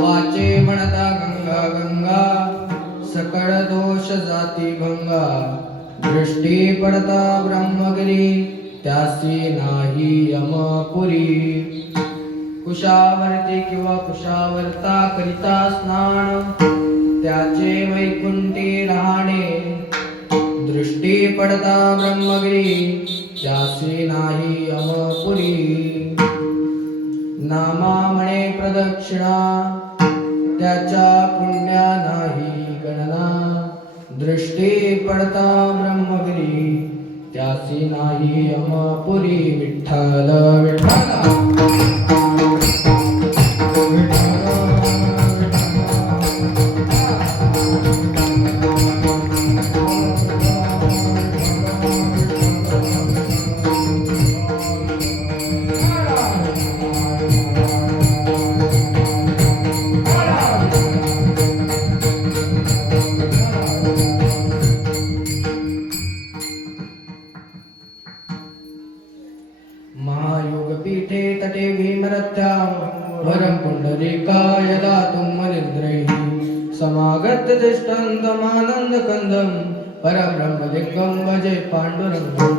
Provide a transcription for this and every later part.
वाचे म्हणता गंगा गंगा सकळ दोष जाती भंगा दृष्टी पडता ब्रह्मगिरी त्यासी नाही यमपुरी कुशावर्ती किंवा कुशावर्ता करिता स्नान त्याचे वैकुंठी राहणे दृष्टी पडता ब्रह्मगिरी त्यासी नाही यमपुरी नामा म्हणे प्रदक्षिणा त्याच्या पुण्या नाही गणना दृष्टी पडता ब्रह्मगिरी त्यासी नाही यमपुरी विठ्ठल विठ्ठल महायोगपीठे तटे भीमरथ्यां वरं पुण्डरीकाय दातुं मनिन्द्रैः समागत्य तिष्ठन्तमानन्दकन्दं परब्रह्मलिङ्गं भजे पाण्डुरङ्गं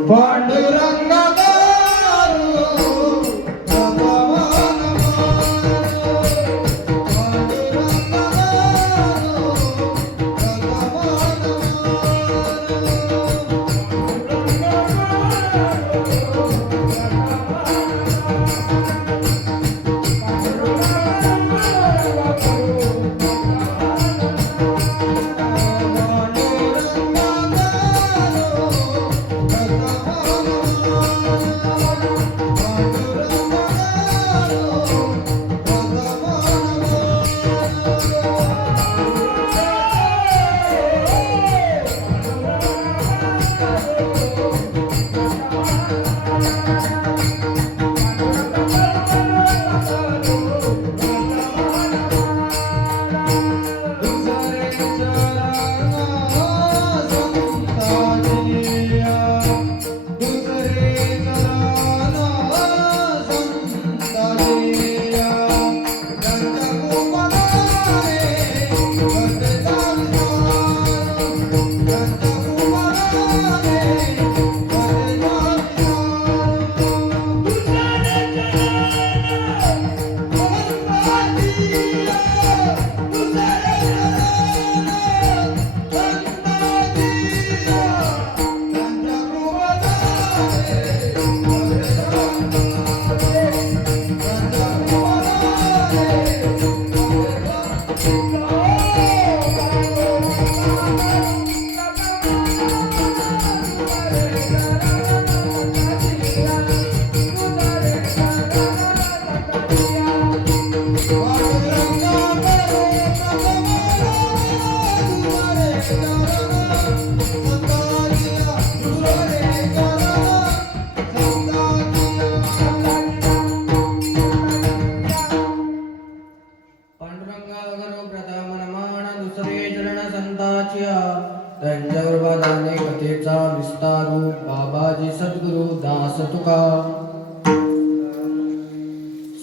त्यांच्यावर वादाने कथेचा विस्तारू बाबाजी सद्गुरु दास तुका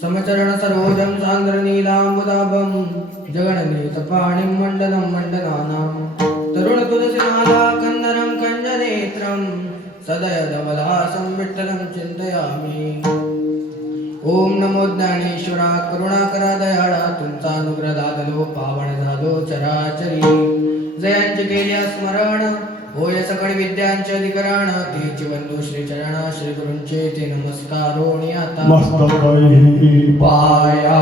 समचरण सरोजम सांद्र नीलांबुदाभम जगणनीत पाणिं मंडनं मंडनानां तरुण तुलसीनादा कंदरं कंजनेत्रं सदयदमलासं विठ्ठलं चिंतयामि। ओम नमो ज्ञानेश्वरा करुणाकरा दयाळा तुमचा अनुग्रह दादलो पावन झालो चराचरी जयांचे केल्या स्मरण होय सकळ विद्यांचे अधिकरण तेची बंधू श्री चरण श्री गुरूंचे ते नमस्कारोणी आता मस्तकाई पाया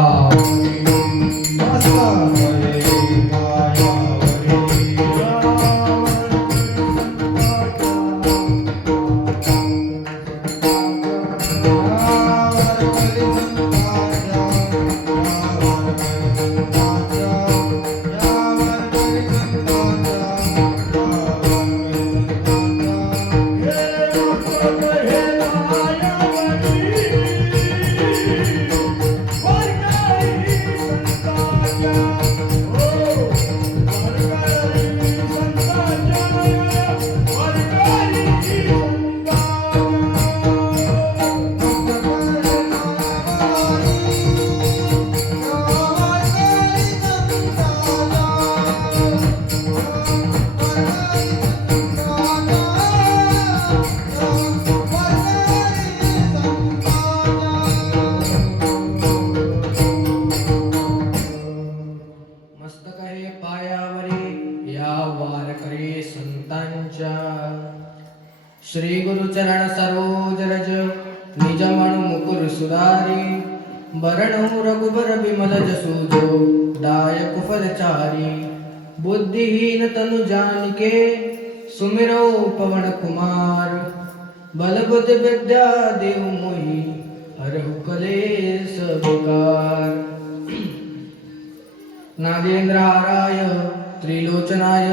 श्री गुरुचरण सरोज रज निज मनु मुकुर सुधारी बरनहु रघुबर बिमल जसु जो दायक फलचारी बुद्धिहीन तनु जानिके सुमिरो पवन कुमार बल बुद्धि विद्या देव मोहि हरहु कलेश विकार नागेंद्रहाराय त्रिलोचनाय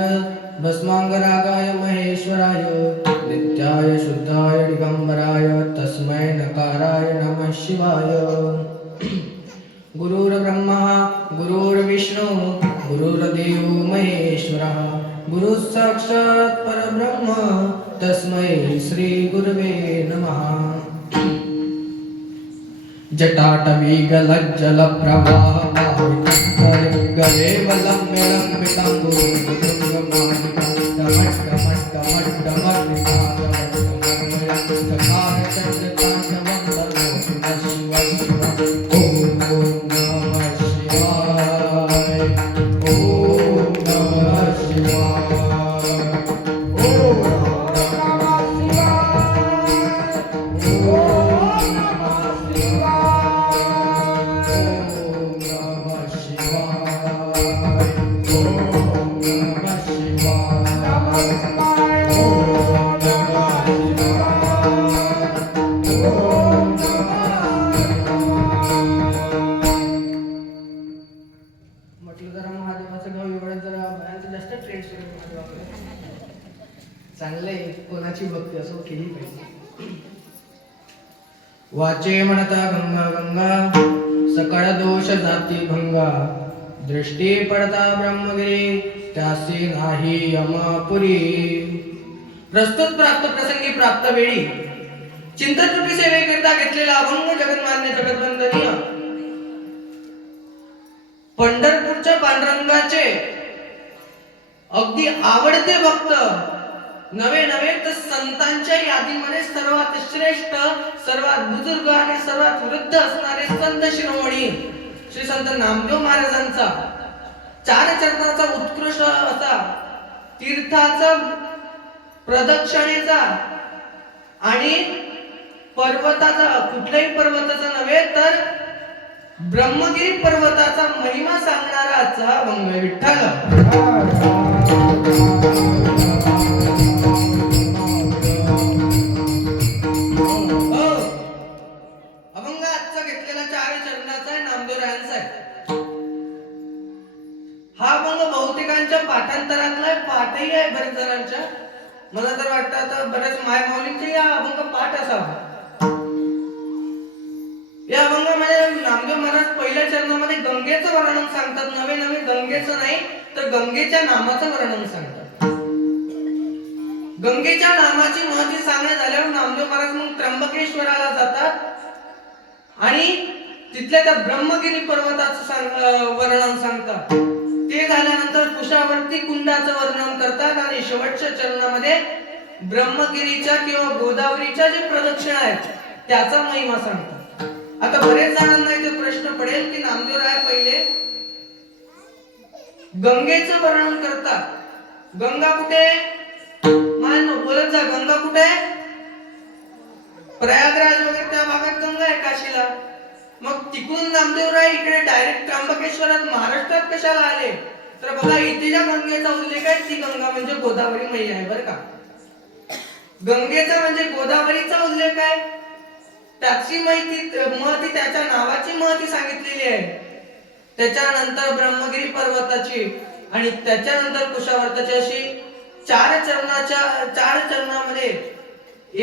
भस्मांगरागाय महेश्वराय नित्याय शुद्धाय दिगंबराय तस्मै नकाराय नमः शिवाय गुरुर्ब्रह्मा गुरुर्विष्णु गुरुर्देव महेश्वरः गुरु साक्षात् परब्रह्म तस्मै श्री गुरवे नमः जटाटवी गलज्जल प्रवाह गले वलम मेलम बितांगो चांगले कोणाची भक्ती असो केली पाहिजे. वाचे म्हणता गंगा गंगा सकळ दोष जाती भंगा दृष्टी पडता ब्रह्मगिरी त्यासी नाही अमापुरी. प्रस्तुत प्राप्त प्रसंगी प्राप्त वेळी चिंतन रूपी सेवेकरिता घेतलेला अभंग जगन्मान्य जगद्वंदनीय पंढरपूरच्या पांडुरंगाचे अगदी आवडते भक्त नवे नवे तर संतांच्या यादीमध्ये सर्वात श्रेष्ठ सर्वात बुजुर्ग आणि सर्वात वृद्ध असणारे संत शिरोमणी श्री संत नामदेव महाराजांचा चार चरणाचा उत्कृष्ट असा तीर्थाचा प्रदक्षिणेचा आणि पर्वताचा कुठल्याही पर्वताचा नव्हे तर ब्रह्मगिरी पर्वताचा महिमा सांगणाराचा अभंग विठ्ठल. हा अभंग बहुतेकांच्या पाठांतरातला पाठही आहे बरेच जणांच्या. मला तर वाटतं आता बऱ्याच माय माऊलींचे या अभंग पाठ असावा. या अभंगामध्ये नामदेव महाराज पहिल्या चरणामध्ये गंगेचं वर्णन सांगतात. नवे नवे गंगेचं नाही तर गंगेच्या नामाचं वर्णन सांगतात. गंगेच्या नामाची महती सांगण्यात आल्यावर नामदेव महाराज मग त्र्यंबकेश्वराला जातात आणि तिथल्या त्या ब्रह्मगिरी पर्वताचं वर्णन सांगतात. ते झाल्यानंतर कुशावर्ती कुंडाचं वर्णन करतात आणि शेवटच्या चरणामध्ये ब्रह्मगिरीच्या किंवा गोदावरीच्या जे प्रदक्षिणा आहेत त्याचा महिमा सांगतात. आता बरेच जणांना इथे प्रश्न पडेल की नामदेवराय पहिले गंगेचं वर्णन करतात. गंगा कुठे मान बोलत जा. गंगा कुठे? प्रयागराज वगैरे त्या भागात गंगा आहे काशीला. मग तिकडून नामदेवराय इकडे डायरेक्ट त्र्यंबकेश्वरात महाराष्ट्रात कशाला आले? तर बघा इथे ज्या गंगेचा उल्लेख आहे ती गंगा म्हणजे गोदावरी मैया आहे बरं का. गंगेचा म्हणजे गोदावरीचा उल्लेख आहे. त्याची महती त्याच्या नावाची महती सांगितलेली आहे. त्याच्यानंतर ब्रह्मगिरी पर्वताची आणि त्याच्यानंतर कुशावर्ताची अशी चार चरणामध्ये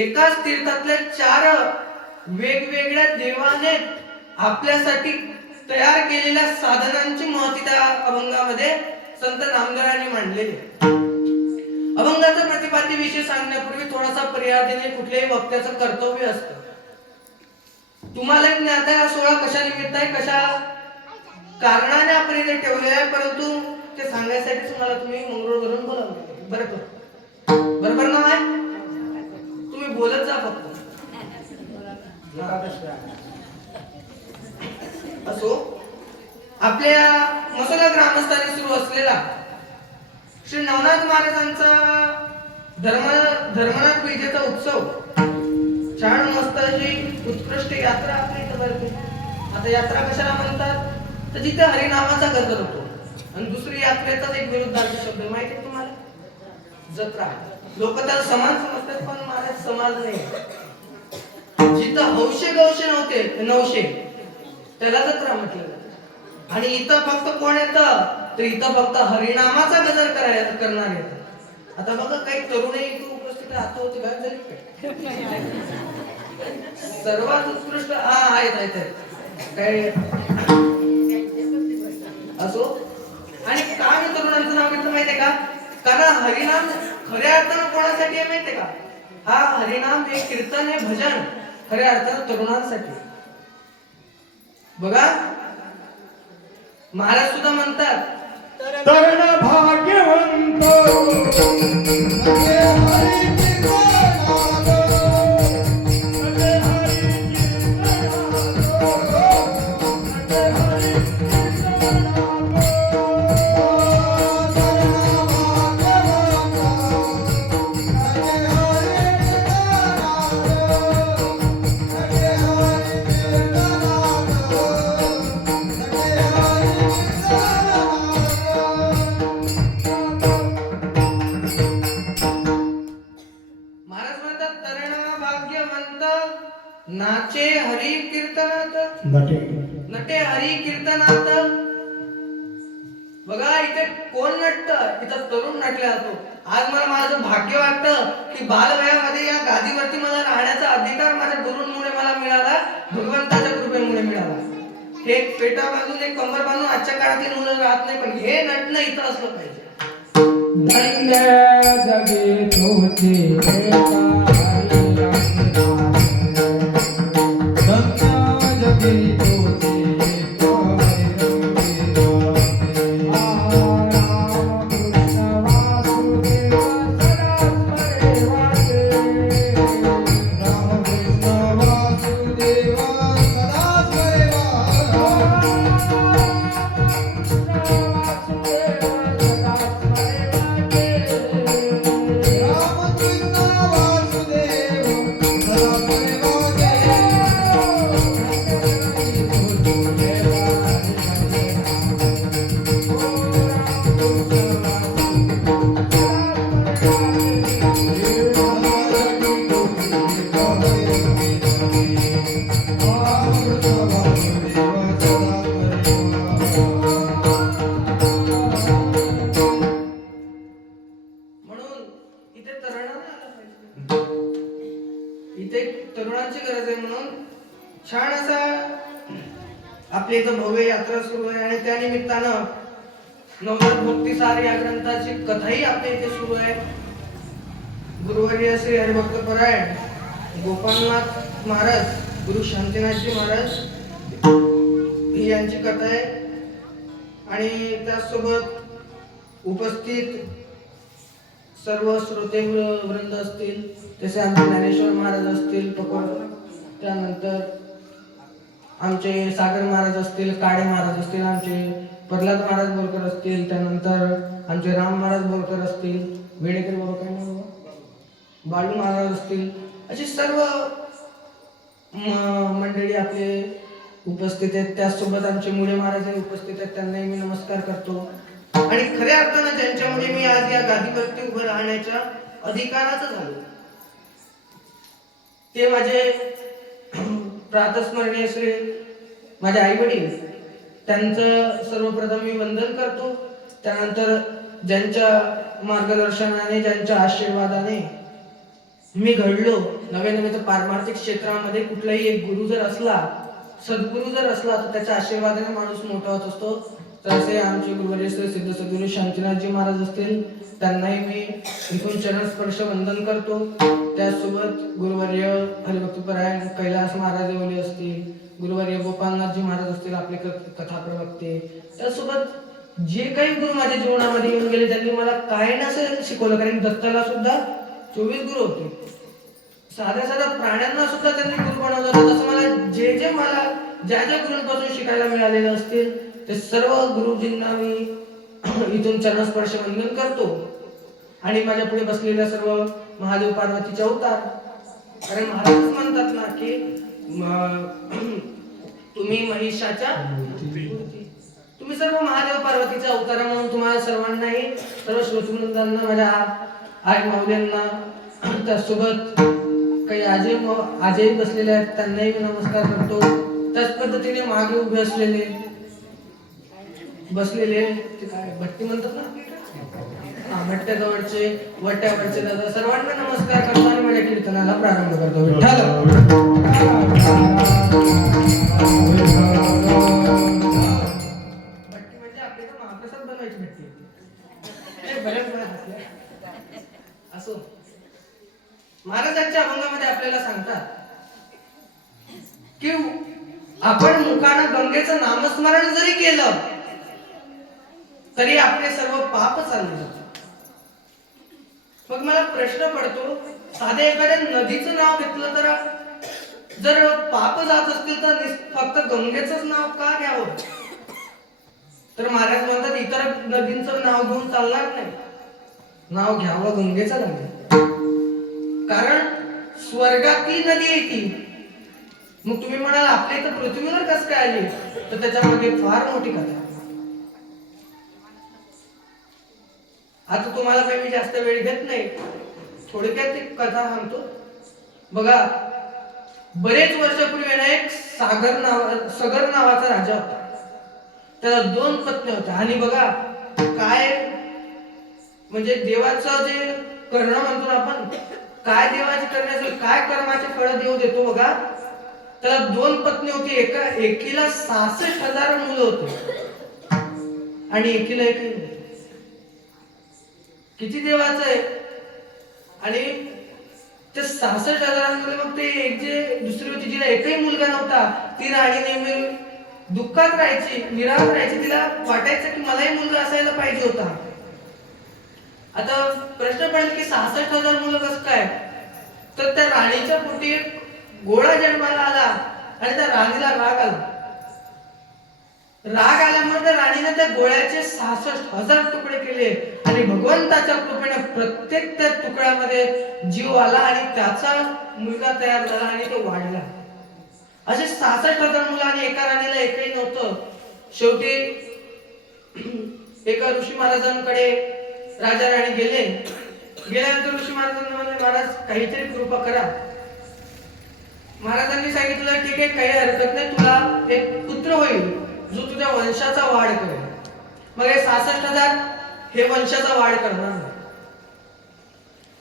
एकाच तीर्थातल्या चार वेगवेगळ्या देवाने आपल्यासाठी तयार केलेल्या साधनांची महती त्या अभंगामध्ये संत नामदेवांनी मांडलेली आहे. अभंगाचा प्रतिपाद्य विषय सांगण्यापूर्वी थोडासा पर्यायाने कुठल्याही वक्त्याचं कर्तव्य असतं. तुम्हाला ज्ञात आहे हा सोहळा कशा निमित्त आहे, कशा कारणाने आपण इथे ठेवलेला आहे, परंतु ते सांगायसाठी तुम्हाला तुम्ही मंगरुळवरून बोलावले. बरोबर ना आहे? तुम्ही बोलत जा फक्त. असो आपल्या मसोला ग्रामस्थांनी सुरू असलेला श्री नवनाथ महाराजांचा धर्म धर्मनाथ विजेचा उत्सव छान मस्त अशी उत्कृष्ट यात्रा आपल्या इथं भरते. आता यात्रा कशाला म्हणतात तर जिथे हरिनामाचा गजर होतो. आणि दुसरी यात्रेचाच एक विरुद्धार्थी शब्द आहे, माहिती आहे तुम्हाला? जत्रा. लोक त्याला समान समजतात पण महाराज समाज नाही. जिथं हौशे गवशे नव्हते नवशे त्याला जत्रा म्हटलं जातं. आणि इथं फक्त कोण येतं तर इथं फक्त हरिनामाचा गजर करणार येतं. आता बघा काही तरुण इथे उपस्थित राहतो होते काय झाली काय सर्वात उत्कृष्ट आहेत काय असो. आणि का मी तरुणांचं नाव घेतलं माहितीये का? कारण हरिनाम खऱ्या अर्थानं कोणासाठी आहे माहितीये का? हा हरिनाम हे कीर्तन हे भजन खऱ्या अर्थानं तरुणांसाठी. बघा महाराज सुद्धा म्हणतात तरण भाग्यवंत नाचे हरी कीर्तनात नटे हरी कीर्तनात. बघा इथे कोण नटतं? इथं तरुण नटला जातो. आज मला माझं भाग्य वाटतं की बालवयामध्ये या गादीवरती मला राहण्याचा अधिकार माझ्या गुरूंमुळे मला मिळाला, भगवंताच्या कृपेमुळे मिळाला. हे पेटा बांधून एक कंबर बांधून आजच्या काळातील मुलं राहत नाही, पण हे नटणं इथं असलं पाहिजे. जगे थोचे तरुणांची गरज आहे. म्हणून छान असा आपल्या इथं भव्य यात्रा सुरू आहे आणि त्या निमित्तानं नवनाथ भक्तिसार या ग्रंथाची कथाही आपल्या इथे सुरू आहे. गुरुवर्य श्री हरिभक्त परायण गोपालनाथ महाराज, गुरु शांतीनाथजी महाराज ही यांची कथा आहे. आणि त्यासोबत उपस्थित सर्व श्रोते वृंद असतील, तसे आमचे ज्ञानेश्वर महाराज असतील पकड, त्यानंतर आमचे सागर महाराज असतील, काळे महाराज असतील, आमचे प्रल्हाद महाराज बोरकर असतील, त्यानंतर आमचे राम महाराज बोरकर असतील, वेडेकर बोरकर बाळू महाराज असतील, अशी सर्व मंडळी आपले उपस्थित आहेत. त्याचसोबत आमचे मुळे महाराज उपस्थित आहेत, त्यांनाही मी नमस्कार करतो. आणि खऱ्या अर्थानं ज्यांच्यामुळे मी आज या गादीवरती उभं राहण्याच्या अधिकाराचं झालो ते माझे प्रातस्मरणीय श्री माझे आई वडील, त्यांचं सर्वप्रथम मी वंदन करतो. त्यानंतर ज्यांच्या मार्गदर्शनाने, ज्यांच्या आशीर्वादाने मी घडलो, नवे नवे तर पारमार्थिक क्षेत्रामध्ये कुठलाही एक गुरु जर असला, सद्गुरु जर असला, तर त्याच्या आशीर्वादाने माणूस मोठा होत असतो. तर असे आमचे गुरुवर्य श्री सिद्ध सद्गुरु शांतीनाथजी महाराज असतील, त्यांनाही मी इथून चरणस्पर्श वंदन करतो. त्याचसोबत गुरुवर्य हरिभक्तपरायण कैलास महाराज देवले असतील, गुरुवर्य गोपालनाथजी महाराज असतील, आपले कथा प्रवक्ते, त्यासोबत जे काही गुरु माझ्या जीवनामध्ये येऊन गेले, त्यांनी मला काय नसेल शिकवलं. कारण दत्ताला सुद्धा 24 गुरु होते, साध्या साध्या प्राण्यांना सुद्धा त्यांनी गुरु बनवलं होतं. तसं मला जे मला ज्या गुरूंपासून शिकायला मिळालेलं असतील ते सर्व गुरुजींना मी इथून चरणस्पर्श वंदन करतो. आणि माझ्या पुढे बसलेल्या सर्व महादेव पार्वतीचे अवतार. कारण महाराज म्हणतात ना की तुम्ही महिषाच्या मूर्ती. तुम्ही सर्व महादेव पार्वतीचे अवतार म्हणून तुम्हाला सर्वांनाही, सर्व श्रोतृवृंदांना, माझ्या आई माऊल्यांना, त्यासोबत काही आजही बसलेले आहेत त्यांनाही मी नमस्कार करतो. त्याच पद्धतीने मागे उभे असलेले बसलेले ते काय भट्टी म्हणतात ना, भट्ट्याजवळचे, वट्यावरचे दादा, सर्वांना नमस्कार करतो आणि माझ्या कीर्तनाला प्रारंभ करतो. विठ्ठल भट्टी म्हणजे आपली तर महाप्रसाद बनवायची भट्टी. बऱ्याच वेळा असो. महाराजांच्या अभंगामध्ये आपल्याला सांगतात की आपण मुखानं गंगेचं नामस्मरण जरी केलं तरी आपले सर्व पाप चालले जातात. मग मला प्रश्न पडतो, साध्या एखाद्या नदीचं नाव घेतलं तर जर पाप जात असतील तर फक्त गंगेचंच नाव का घ्यावं? तर महाराज म्हणतात इतर नदींचं नाव घेऊन चालणार नाही, नाव घ्यावं गंगेचं नाही. कारण स्वर्गातली नदी आहे ती. मग तुम्ही म्हणाल आपल्या इथं पृथ्वीवर कसं काय आली, तर त्याच्या मागे फार मोठी कथा. आता तुम्हाला काही मी जास्त वेळ घेत नाही, थोडक्यात एक कथा सांगतो. बघा, बरेच वर्षापूर्वी ना एक सगर नावाचा राजा होता. त्याला 2 पत्नी होत्या. आणि बघा काय म्हणजे देवाचं जे करणं म्हणतो आपण, काय देवाचे करण्याचं, काय कर्माचे फळ देव देतो. बघा, त्याला 2 पत्नी होती. एकीला 66,000 मुलं होते आणि एकीला एकही मुलगा. किती देवाचं आहे. आणि ते 66,000 मुले, मग ते एक जे दुसरी होती जिला एकही मुलगा नव्हता, ती राणी नेहमी दुःखात राहायची, निराश राहायची. तिला वाटायचं की मलाही मुलगा असायला पाहिजे होता. आता प्रश्न पडेल की 66,000 मुलं कसं काय? तर त्या राणीच्या पोटी एक गोळा जन्माला आला आणि त्या राणीला राग आला. राग आल्यामुळे त्या राणीने त्या गोळ्याचे 66,000 तुकडे केले आणि भगवंताच्या कृपेने प्रत्येक त्या तुकड्यामध्ये जीव आला आणि त्याचा मुलगा तयार झाला आणि तो वाढला. असे 66,000 मुलं आणि एका राणीला एकही नव्हतं. शेवटी एका ऋषी महाराजांकडे राजा राणी गेल्यानंतर ऋषी महाराजांना म्हणले, महाराज काहीतरी कृपा करा. महाराजांनी सांगितलं ठीक आहे, काही हरकत नाही, तुला एक पुत्र होईल जो तुझ्या वंशाचा वाढ करेल. मग हे 66,000 हे वंशाचा वाढ करणार नाही.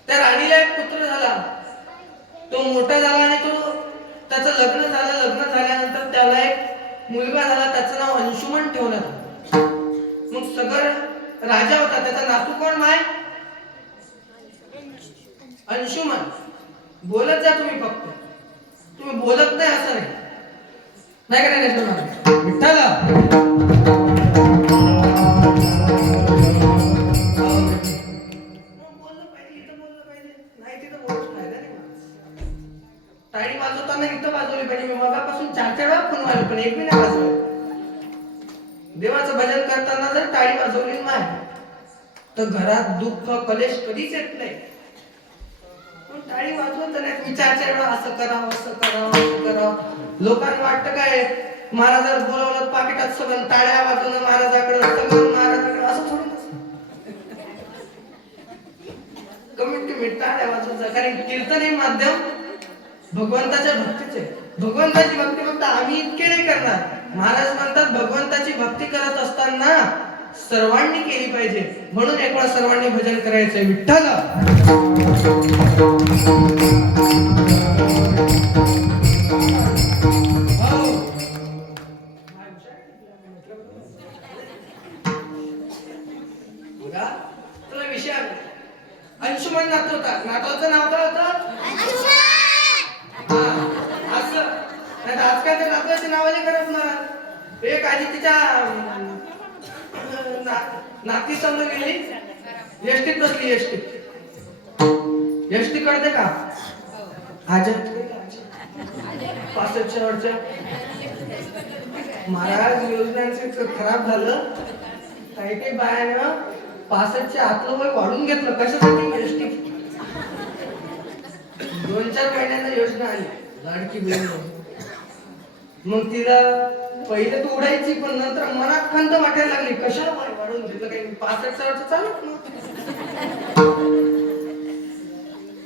त्या राणीला एक पुत्र झाला, तो मोठा झाला आणि त्याचं लग्न झालं. लग्न झाल्यानंतर त्याला एक मुलगा झाला, त्याचं नाव अंशुमन ठेवण्यात आलं. मग सगर राजा होता, त्याचा नातू कोण माय? अंशुमन. बोलत जा तुम्ही, फक्त तुम्ही बोलत नाही असं नाही का? नाही विठ्ठल टाळी वाजवताना इथं वाजवली पाहिजे. मी मगापासून 4 वेळा फोन वाजवला पण एक बी नाही वाजवला. देवाचं भजन करताना जर टाळी वाजवली नाही तर घरात दुःख कलेश कधीच येत नाही. पण टाळी वाजवत नाही. मी 4 वेळा असं करावं, असं करावं, असं करावं. लोकांना वाटतं काय महाराजाला बोलावलं पाकिटात सगळं टाळ्या वाजवणं, महाराजाकडे सगळं महाराजाकडे, असं थोडं नसतं. कमीत कमी टाळ्या वाजवत. कारण कीर्तन हे माध्यम भगवंताच्या भक्तीचे. भगवंताची भक्ती फक्त आम्ही इतके नाही करणार. महाराज म्हणतात भगवंताची भक्ती करत असताना सर्वांनी केली पाहिजे. म्हणून एक वेळा सर्वांनी भजन करायचंय. विठ्ठल तुला विषय अंशुमन नातू होता. नातवाचं नाव काय होतं? असं नाही आजकालच्या नातवाची नावाने करत ना. एक आजी तिच्या नाती समोर गेली, एसटीत बसली. एसटी कळते का? आजा 65 वर्ष. महाराज योजनांचे खराब झालं. काही काही बायानं 65 आतलं वय वाढून घेतलं कशासाठी एसटी 2-4 महिन्यांना योजना आली लाडकी बहीण मग तिला पहिले तर उडायची पण नंतर मनात खंत वाटायला लागली कशाला वय वाढून घेतलं काही 65 वर्ष चालत मग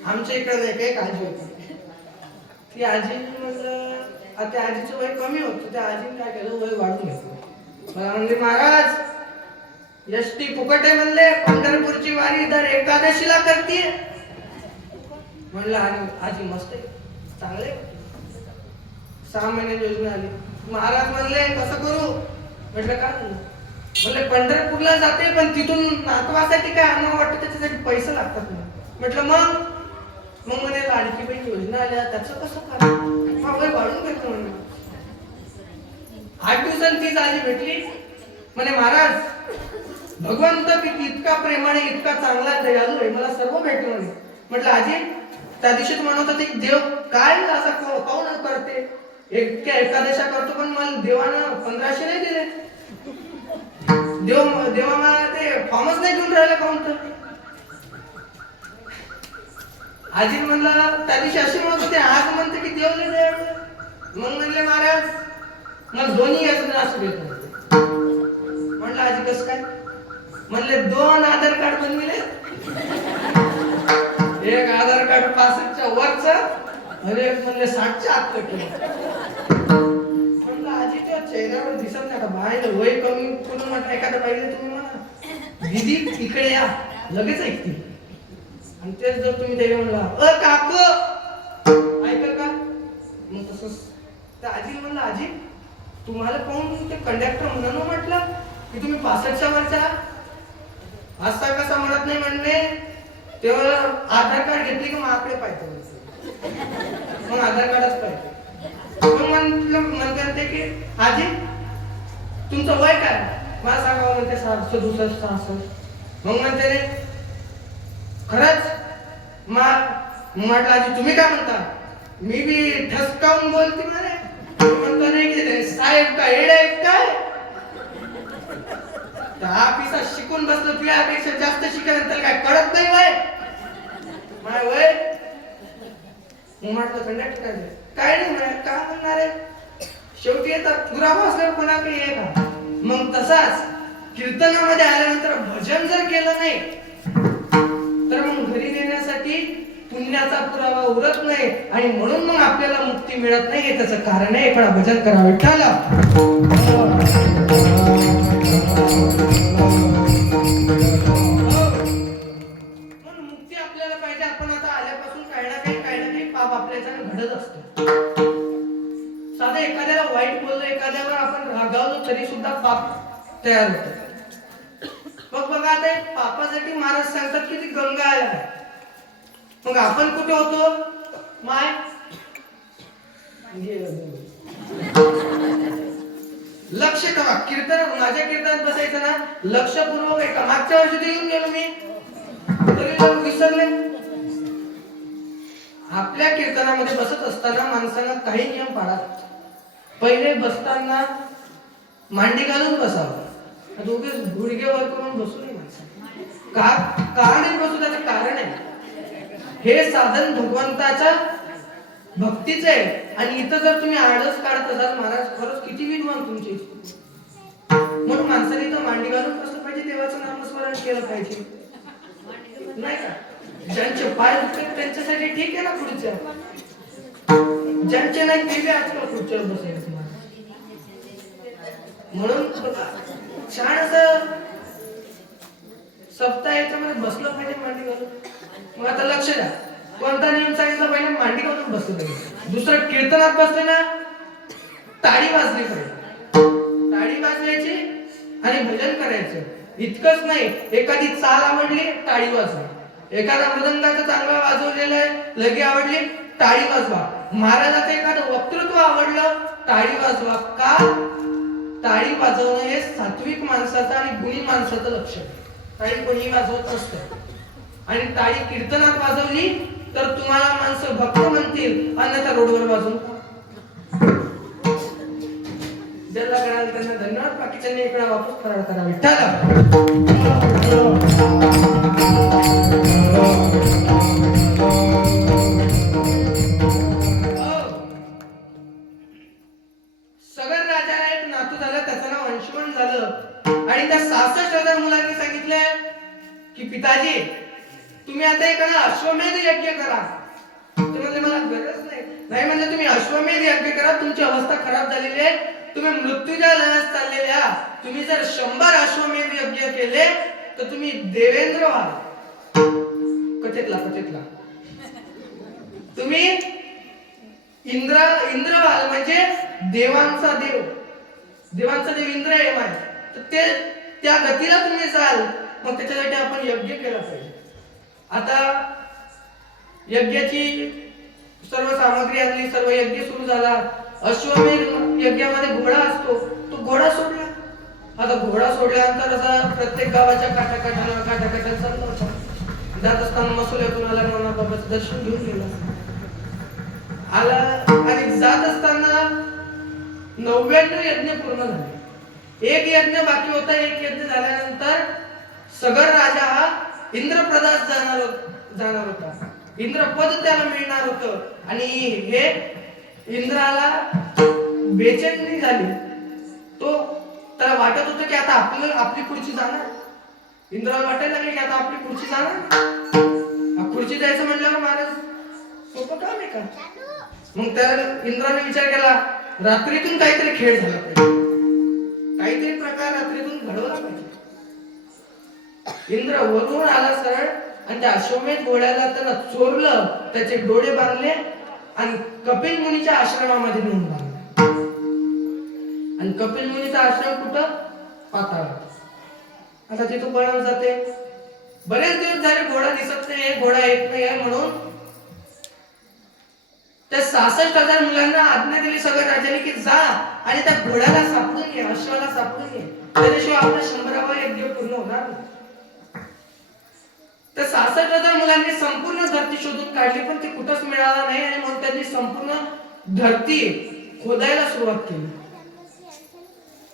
आमच्या इकडे नाही काही काळजी होती ती आजी म्हणलं त्या आजीचं वय कमी होतं त्या आजीने काय केलं वय वाढून घेतलं मला म्हणले महाराज एसटी फुकट आहे म्हणले पंढरपूरची वारी दर एकादशीला करते म्हणलं आजी मस्त आहे चांगले 6 महिन्याची योजना आली महाराज म्हणले कसं करू म्हटलं काय झालं म्हणले पंढरपूरला जाते पण तिथून नातवासाठी काय आणणं वाटतं त्याच्यासाठी पैसे लागतात म्हटलं मग म्हणे लाडकी बहीण योजना आल्या त्याचं कसं करा वय वाढून घेतो म्हणलं 8 दिवसांनी ती आजी भेटली म्हणे महाराज भगवंत इतका प्रेमाने इतका चांगला दयाळू आहे मला सर्व भेटलं म्हणे म्हटलं आजी त्या दिवशी तू म्हणत होते देव काय असा काऊन करते एकादशा करतो पण मला देवानं 1500 नाही दिले देवा मला ते फॉर्मच नाही घेऊन राहिला काऊन तर आजी म्हणलं त्या दिवशी अशी म्हणत होते आज म्हणते की देव नाही दे मग म्हणले महाराज मग दोन्ही याचं असं देत म्हणलं आजी कसं काय म्हणले 2 आधार कार्ड बनविले एक आधार कार्ड 65च्या वरचं आणि एक म्हणले 60च्या आतलं केलं म्हणलं आजी त्या चेहऱ्यावर दिसत नाही का बाहेर वय कमी कोणी म्हटलं एखाद्या बाईला तुम्ही म्हणा दीदी इकडे या लगेच ऐकते आणि तेच जर तुम्ही त्याला म्हणला काकू ऐकल का मग तसंच त्या आजीला म्हणलं आजी तुम्हाला पाहून ते कंडक्टर म्हणून म्हटलं की तुम्ही 65च्या वरच्या असा कसा म्हणत नाही म्हणले तेव्हा आधार कार्ड घेतले की मग आकडे पाहिजे मग आधार कार्डच पाहिजे मग म्हणते की आजी तुमचं वय काय मला सांगावं म्हणते 67 66 मग म्हणते रे खरंच म्हटलं आजी तुम्ही काय म्हणता मी बी ठसकावून बोलते म्हणे म्हणतो नाही की साहेब काय येड आहे काय ऑफिसात शिकून बसलो तुझ्यापेक्षा जास्त शिकायला तर काय कळत नाही वय माय वय मग म्हटलं कंडक्टर काय नाही म्हणे काय म्हणणार आहे शेवटी येतात पुरावा असल्यावर कोणाकडे ये का मग तसाच कीर्तनामध्ये आल्यानंतर भजन जर केलं नाही तर मग घरी नेण्यासाठी पुण्याचा पुरावा उरत नाही आणि म्हणून मग आपल्याला मुक्ती मिळत नाही हे त्याचं कारण आहे पण भजन करा विठ्ठला म्हणून मुक्ती आपल्याला पाहिजे आपण आता आल्यापासून काही ना काही पाप आपल्याच्याने घडत असतो साधं एखाद्याला वाईट बोललं एखाद्यावर आपण रागावलो तरी सुद्धा पाप तयार होतं बघा आता पापासाठी महाराज सांगतात की ती गंगा आहे मग आपण कुठे होतो माय लक्ष ठेवा कीर्तन माझ्या कीर्तनात बसायचं ना लक्षपूर्वक ऐका मागच्या वर्षी तर येऊन गेलो मी तरी विसरले आपल्या कीर्तनामध्ये बसत असताना माणसाला काही नियम पाळावे पहिले बसताना मांडी घालून बसावं दोघे गुडघेवर करून बसू नये माणसाला का नाही बसू त्याचं कारण आहे हे साधन भगवंताच्या भक्तीचे आहे आणि इथं जर तुम्ही आळस काढत असाल महाराज खरंच किती विद्वान तुमची म्हणून माणसाने इथं मांडी घालून बसलं पाहिजे देवाचं नामस्मरण केलं पाहिजे नाही का ज्यांचे पाय दुखतात त्यांच्यासाठी ठीक आहे ना पुढच्या ज्यांचे नाही ते बी आजकाल पुढच्यावर बसायचं म्हणून छान असं सप्ताह याच्यामध्ये बसलं पाहिजे मांडी घालून मग आता लक्ष द्या कोणता नियम सांगितला पहिले मांडी घालून बसलं पाहिजे दुसरं कीर्तनात बसले ना टाळी वाजली पाहिजे टाळी वाजवायची आणि भजन करायचं इतकंच नाही एखादी चाल आवडली टाळी वाजवा एखादा मृदंगाचं चांगला वाजवलेलं आहे लगे आवडली टाळी वाजवा महाराजाचं एखादं वक्तृत्व आवडलं टाळी वाजवा का टाळी वाजवणं हे सात्विक माणसाचं आणि गुणी माणसाचं लक्षण टाळी कोणी वाजवत नसतं आणि टाळी कीर्तनात वाजवली तर तुम्हाला माणसं भक्त म्हणतील अन्यथा रोडवर वाजवून ज्याला कळाल त्यांना धन्यवाद. बाकीच्यांनी इकडे वापस फराळ करा. विठ्ठल सगळ राजाला एक नातू झालं, त्याचं नाव अंशुमन झालं. आणि त्या 66,000 मुलांनी सांगितले की पिताजी तुम्ही आता एखादा अश्वमेध यज्ञ करा. ते म्हणले मला गरज नाही. नाही म्हणजे तुम्ही अश्वमेध यज्ञ करा, तुमची अवस्था खराब झालेली आहे, तुम्ही मृत्यूच्या लढ्यात चाललेल्या, तुम्ही जर 100 अश्वमेध यज्ञ केले तर तुम्ही देवेंद्र व्हाल. कथेतला तुम्ही इंद्र व्हाल, म्हणजे देवांचा देव इंद्र आहे माय. तर ते त्या गतीला तुम्ही जाल. मग त्याच्यासाठी आपण यज्ञ केला पाहिजे. आता यज्ञाची सर्व सामग्री आणली, सर्व यज्ञ सुरू झाला. अश्वमेध यज्ञामध्ये घोडा असतो, तो घोडा सोडला. आता घोडा सोडल्यानंतर असा प्रत्येक गावाच्या काठाकाठाला चालला होता. जात असताना मसुल्यातून आला, नाना बाबाचं दर्शन घेऊन गेला. आला आणि जात असताना 99 यज्ञ पूर्ण झाले. एक यज्ञ बाकी होता. एक यज्ञ झाल्यानंतर सगळ राजा हा इंद्रप्रदास जाणार होता. इंद्रपद त्याला मिळणार होतं. आणि हे इंद्राला बेचैनी झाली. तो त्याला वाटत होतं की आता आपली खुर्ची जाणार. इंद्राला वाटायला लागले की आता आपली खुर्ची जाणार. खुर्ची जायचं म्हणल्यावर महाराज सोपं काम आहे का? मग त्या इंद्राने विचार केला, रात्रीतून काहीतरी खेळ झाला पाहिजे, काहीतरी प्रकार रात्रीतून घडवला पाहिजे. इंद्र वरून आला सरळ आणि त्या अश्वमेध घोड्याला त्याला चोरलं, त्याचे डोळे बांधले आणि कपिल मुनीच्या आश्रमामध्ये नेऊन बांधले. आणि कपिल मुनीचा आश्रम कुठं? पाताळात. आता तिथं पळून जाते. बरेच दिवस झाले घोडा दिसत नाही, घोडा येत नाही म्हणून त्या 66,000 मुलांना आज्ञा दिली सगळ्या राजाने की जा आणि त्या घोड्याला सापडून ये, अश्वाला सापडून ये, त्याच्याशिवाय आपला 100वा यज्ञ पूर्ण होणार नाही. त्या 66,000 मुलांनी संपूर्ण धरती शोधून काढली, पण ती कुठंच मिळाला नाही. आणि म्हणून त्यांनी संपूर्ण धरती खोदायला सुरुवात केली.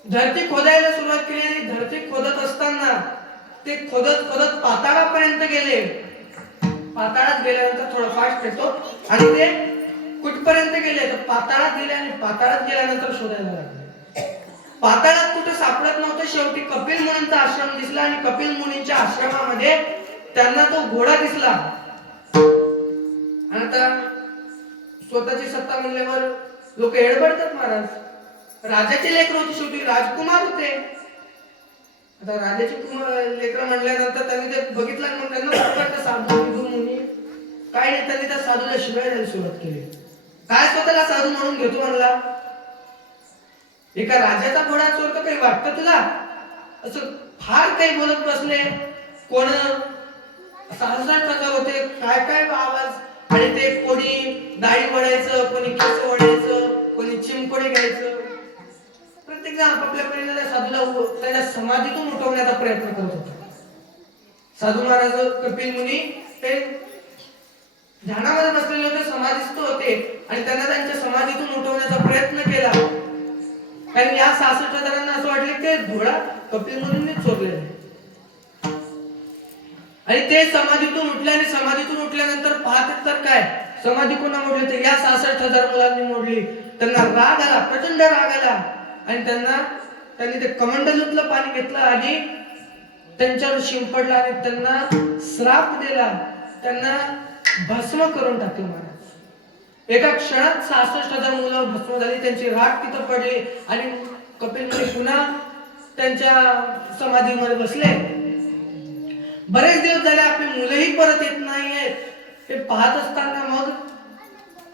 धरती खोदायला सुरुवात केली आणि धरती खोदत असताना ते खोदत पाताळापर्यंत गेले. पाताळात गेल्यानंतर थोडं फास्ट येतो आणि ते कुठपर्यंत गेले तर पाताळात गेले. आणि पाताळात गेल्यानंतर शोधायला लागले. पाताळात कुठे सापडत नव्हतं. शेवटी कपिल मुनींचा आश्रम दिसला आणि कपिल मुनींच्या आश्रमामध्ये त्यांना तो घोडा दिसला. आणि आता स्वतःची सत्ता म्हणल्यावर लोक एडबडतात. महाराज राजाचे लेकर होते, शेवटी राजकुमार होते. आता राजाचे लेकर म्हणल्यानंतर त्यांनी ते बघितलं. मग त्यांना साधू मुनी काय नाही, त्यांनी त्या साधूला शिवाय द्यायला सुरुवात केली. काय स्वतःला साधू म्हणून घेतो म्हणला? एका राजाचा घोडा चोरतो, काही वाटतं तुला? असं फार काही बोलत बसले. कोण 66,000 होते, काय आवाज. आणि ते कोणी दाढी वडायचं, कोणी केस वडायचं, कोणी चिमकोडे घ्यायचं. प्रत्येक जण आपापल्या परीने त्या साधूला त्याच्या समाधीतून उठवण्याचा प्रयत्न करत होता. साधू महाराज कपिल मुनी ते ध्यानामध्ये बसलेले होते, समाधीस्थ होते आणि त्यांना त्यांच्या समाधीतून उठवण्याचा प्रयत्न केला. कारण या 66,000 असं वाटले ते घोडा कपिल मुनींनी चोरलेला. आणि ते समाधीतून उठले आणि समाधीतून उठल्यानंतर पाहतात तर काय, समाधी कोणा मोडली? तर या 66,000 मुलांनी मोडली. त्यांना राग आला, प्रचंड राग आला. आणि त्यांनी ते कमंडलूतलं पाणी घेतलं आणि त्यांच्यावर शिंपडलं आणि त्यांना श्राप दिला. त्यांना भस्म करून टाकलं. महाराज एका क्षणात 66,000 मुलं भस्म झाली. त्यांची राख तिथं पडली आणि कपिल मुनी पुन्हा त्यांच्या समाधीमध्ये बसले. बरेच दिवस झाले आपली मुलंही परत येत नाहीयेत. हे पाहत असताना मग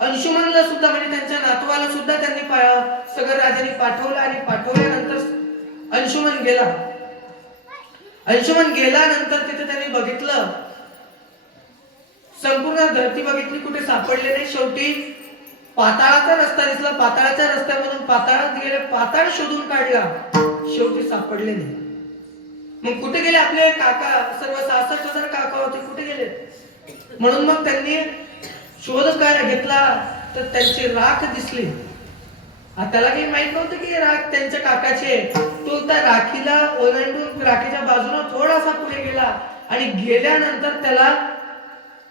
अंशुमनला सुद्धा म्हणजे त्यांच्या नातवाला सुद्धा त्यांनी सगळं राजांनी पाठवलं. आणि पाठवल्यानंतर अंशुमन गेल्यानंतर तिथे त्यांनी बघितलं, संपूर्ण धरती बघितली, कुठे सापडले नाही. शेवटी पाताळाचा रस्ता दिसला. पाताळाच्या रस्त्यामधून पाताळात गेले, पाताळ शोधून काढला, शेवटी सापडले नाही. मग कुठे गेले आपले काका? सर्व 66,000 काका होते, कुठे गेले? म्हणून मग त्यांनी शोध काय घेतला तर त्यांची राख दिसली. त्याला काही माहित नव्हतं की राख त्यांच्या काकाचे आहे. तो त्या राखीला ओलांडून राखीच्या बाजूला थोडासा पुढे गेला आणि गेल्यानंतर त्याला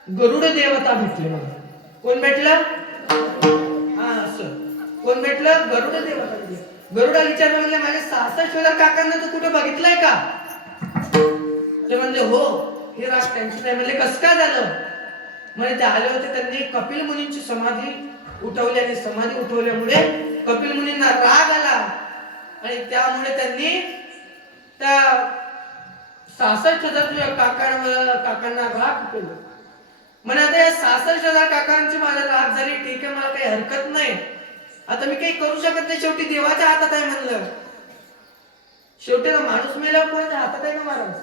गरुड देवता भेटले. बघा कोण भेटलं? हा असं कोण भेटलं? गरुड देवता भेटले. गरुडा विचारलं म्हणजे माझ्या 66 काकांना तू कुठे बघितलंय का? ते म्हणजे हो, हे राख त्यांची नाही. म्हणजे कसं काय झालं? म्हणजे ते आले होते, त्यांनी कपिल मुनींची समाधी उठवली आणि समाधी उठवल्यामुळे कपिल मुनींना राग आला आणि त्यामुळे त्यांनी त्या 66,000 काकांना राग केलं. म्हणजे आता या 66,000 काकांची माझ्या राग झाली, ठीक आहे, मला काही हरकत नाही. आता मी काही करू शकत नाही, शेवटी देवाच्या हातात आहे म्हणलं. शेवटी ना माणूस मेल्यावर कोणाच्या हातात आहे का महाराज?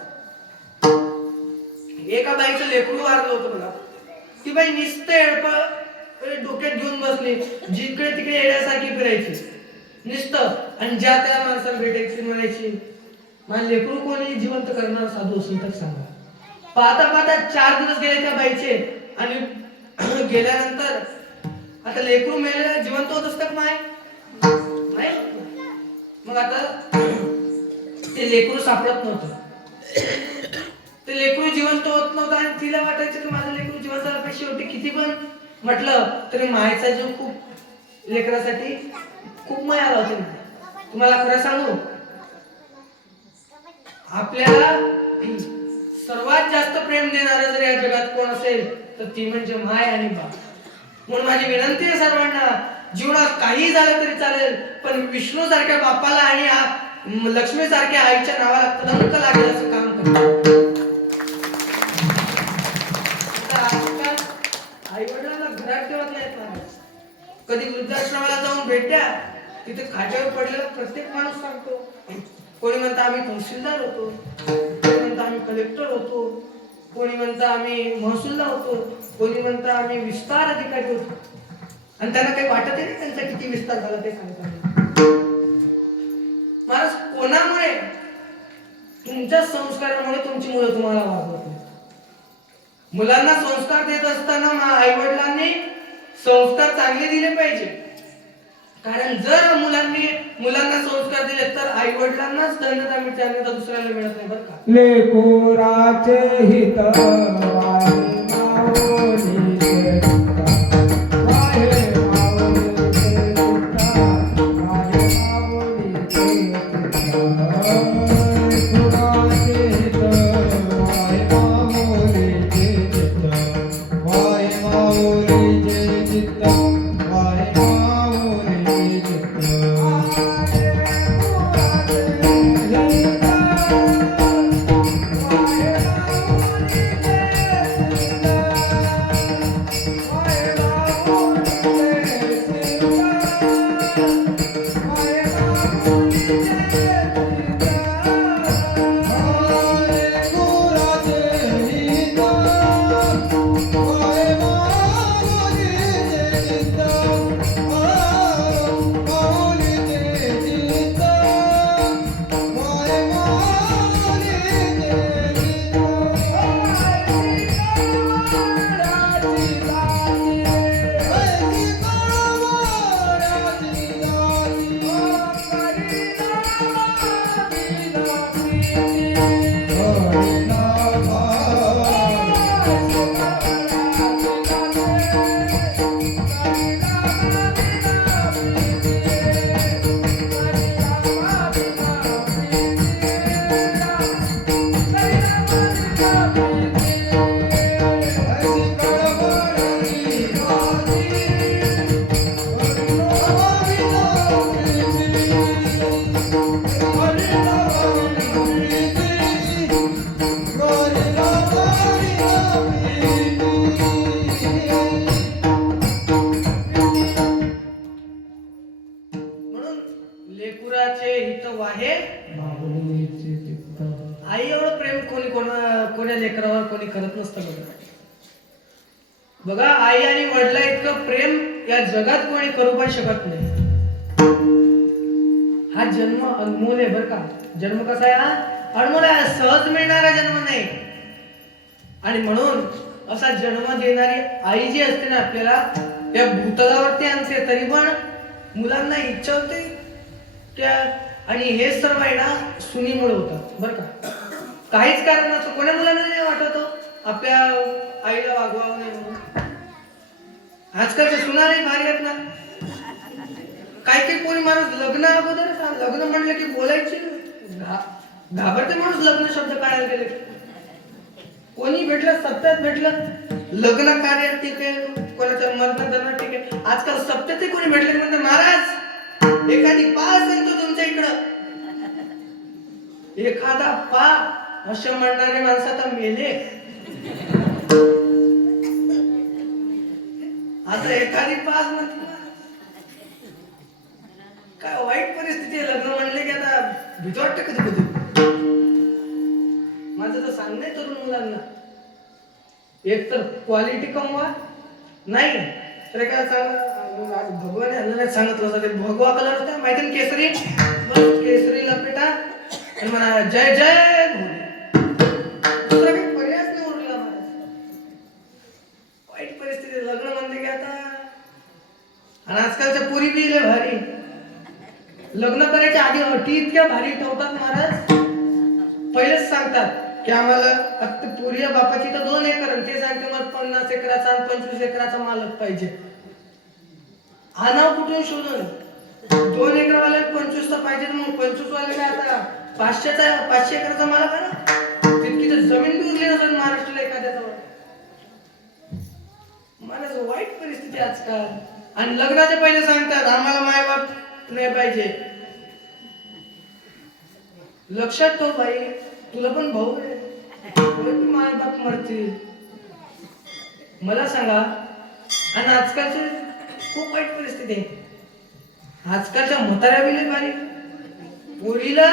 एका बाईचं लेकरू वारलं होतं बघा. ती बाई नुसतं एडपं डोक्यात घेऊन बसली, जिकडे तिकडे येण्यासारखी फिरायची नुसतं. आणि ज्या त्या माणसाला भेटायची, म्हणायची माझं लेकरू कोणी जिवंत करणार साधू असेल तर सांगा. पाहता पाहता 4 दिवस गेले त्या बाईचे आणि गेल्यानंतर आता लेकरू मेलेला जिवंत होत असतं का नाही? मग आता ते लेकरू सापडत नव्हतं. ते लेकरू जिवंत होत नव्हतं आणि तिला वाटायचं की माझं लेकरू जिवंत झालं पाहिजे. शेवटी किती पण म्हटलं तरी मायेचा जीव खूप लेकरासाठी खूप माया आला होती. तुम्हाला खरं सांगू, आपल्याला सर्वात जास्त प्रेम देणारं जर या जगात कोण असेल तर ती म्हणजे माय आणि बाप. म्हणून माझी विनंती आहे सर्वांना, जीवनात काही झालं तरी चालेल, पण विष्णू सारख्या बापाला आणि लक्ष्मी सारख्या आईच्या नावाला कलंक लागेल असं काम करा. आई वडिलांना घरात ठेवत नाहीत महाराज. कधी वृद्धाश्रमाला जाऊन भेटल्या, तिथे खाट्यावर पडलेला प्रत्येक माणूस सांगतो. कोणी म्हणतं आम्ही तहसीलदार होतो, कोणी म्हणतं आम्ही कलेक्टर होतो, कोणी म्हणतं आम्ही महसूलला होतो, कोणी म्हणतं आम्ही विस्तार अधिकारी होतो. आणि त्यांना काही वाटत नाही त्यांचा किती विस्तार झाला ते सांगतात. महाराज, कोणामुळे? तुमच्या संस्कारामुळे तुमची मुलं तुम्हाला वागवत. मुलांना संस्कार देत असताना आई वडिलांनी संस्कार चांगले दिले पाहिजे. कारण जर मुलांना संस्कार दिले तर आई वडिलांनाच धन्यता मिळते, अन्यथा दुसऱ्याला मिळत नाही. बरं का? लेकुराचे हित वाहे माऊली चित्ता, वाहे माऊली चित्ता, वाहे माऊली चित्ता. लेकुराचे हित वाहे माऊली चित्ता, वाहे माऊली चित्ता, वाहे माऊली चित्ता. लेकुराचे हित वाहे माऊलीचे चित्त. आई एवढं प्रेम कोण्या लेकरावर कोणी करत नसतं. बघा, आई आणि वडिला इतकं प्रेम या जगात कोणी करू पण शकत नाही. हा जन्म अनमोल आहे बरं का. जन्म कसा आहे? हा अनमोल आहे, सहज मिळणारा जन्म नाही. आणि म्हणून असा जन्म देणारी आई जी असते ना, आपल्याला त्या भूतलावरती आणते, तरी पण मुलांना इच्छा होते त्या, आणि हे सर्व आहे ना सुनीमुळे होतं बरं का. काहीच कारण नसतं. कोण्या मुलांना नाही वाटत आपल्या आईला वागवावं नाही म्हणून. आजकालच्या सुना नाही भारी आहेत ना. काही कोणी माणूस लग्न अगोदर लग्न म्हणलं की बोलायची घाबरते माणूस. लग्न शब्द काढायला गेले कोणी भेटलं सप्त्यात भेटलं लग्न कार्य ठीक आहे, कोणाचं मरण धरण ठीक आहे. आजकाल सप्त्यातही कोणी भेटले म्हणते महाराज एखादी पास सांगतो तुमच्या इकडं. एखादा पा असे म्हणणारे माणसं आता मेले. आता एखादी पास म्हणते काय वाईट परिस्थिती आहे. लग्न म्हणले की आता भीती वाटतं कधी कधी. माझं तर सांगणं आहे तरुण मुलांना, एक तर क्वालिटी कमवा, नाही तर काय भगवान यांना सांगितलं होतं ते भगवा कलर होता माहिती ना केसरी, बस केसरी लपेटा आणि म्हणा जय जय भोले. दुसरा काही पर्यायच नाही उरला मला. वाईट परिस्थिती लग्न म्हणते की आता. आणि आजकालच्या पोरी बी लय भारी. लग्न करायच्या आधी अटी इतक्या भारी ठेवतात महाराज. पहिलेच सांगतात की आम्हाला फक्त पुरी बापाची तर 2 एकर आणि ते सांगते मग 50 एकराचा आणि 25 एकराचा मालक पाहिजे. आणाव कुठून शोधून 2 एकर वाले 25 तर पाहिजे. मग 25 वाले काय आता 500 एकराचा मालक आहे ना. तितकी तर जमीन बी उरली नसेल महाराष्ट्राला एखाद्याजवळ. मला वाईट परिस्थिती आजकाल. आणि लग्नाच्या पहिले सांगतात आम्हाला मायबाप नाही पाहिजे. लक्षात ठेव भाई, तुला पण भाऊ आहे, माय बाप मरतील. मला सांगा. आणि आजकालची खूप वाईट परिस्थिती आहे. आजकालच्या म्हाताऱ्या बिले बारी पोरीला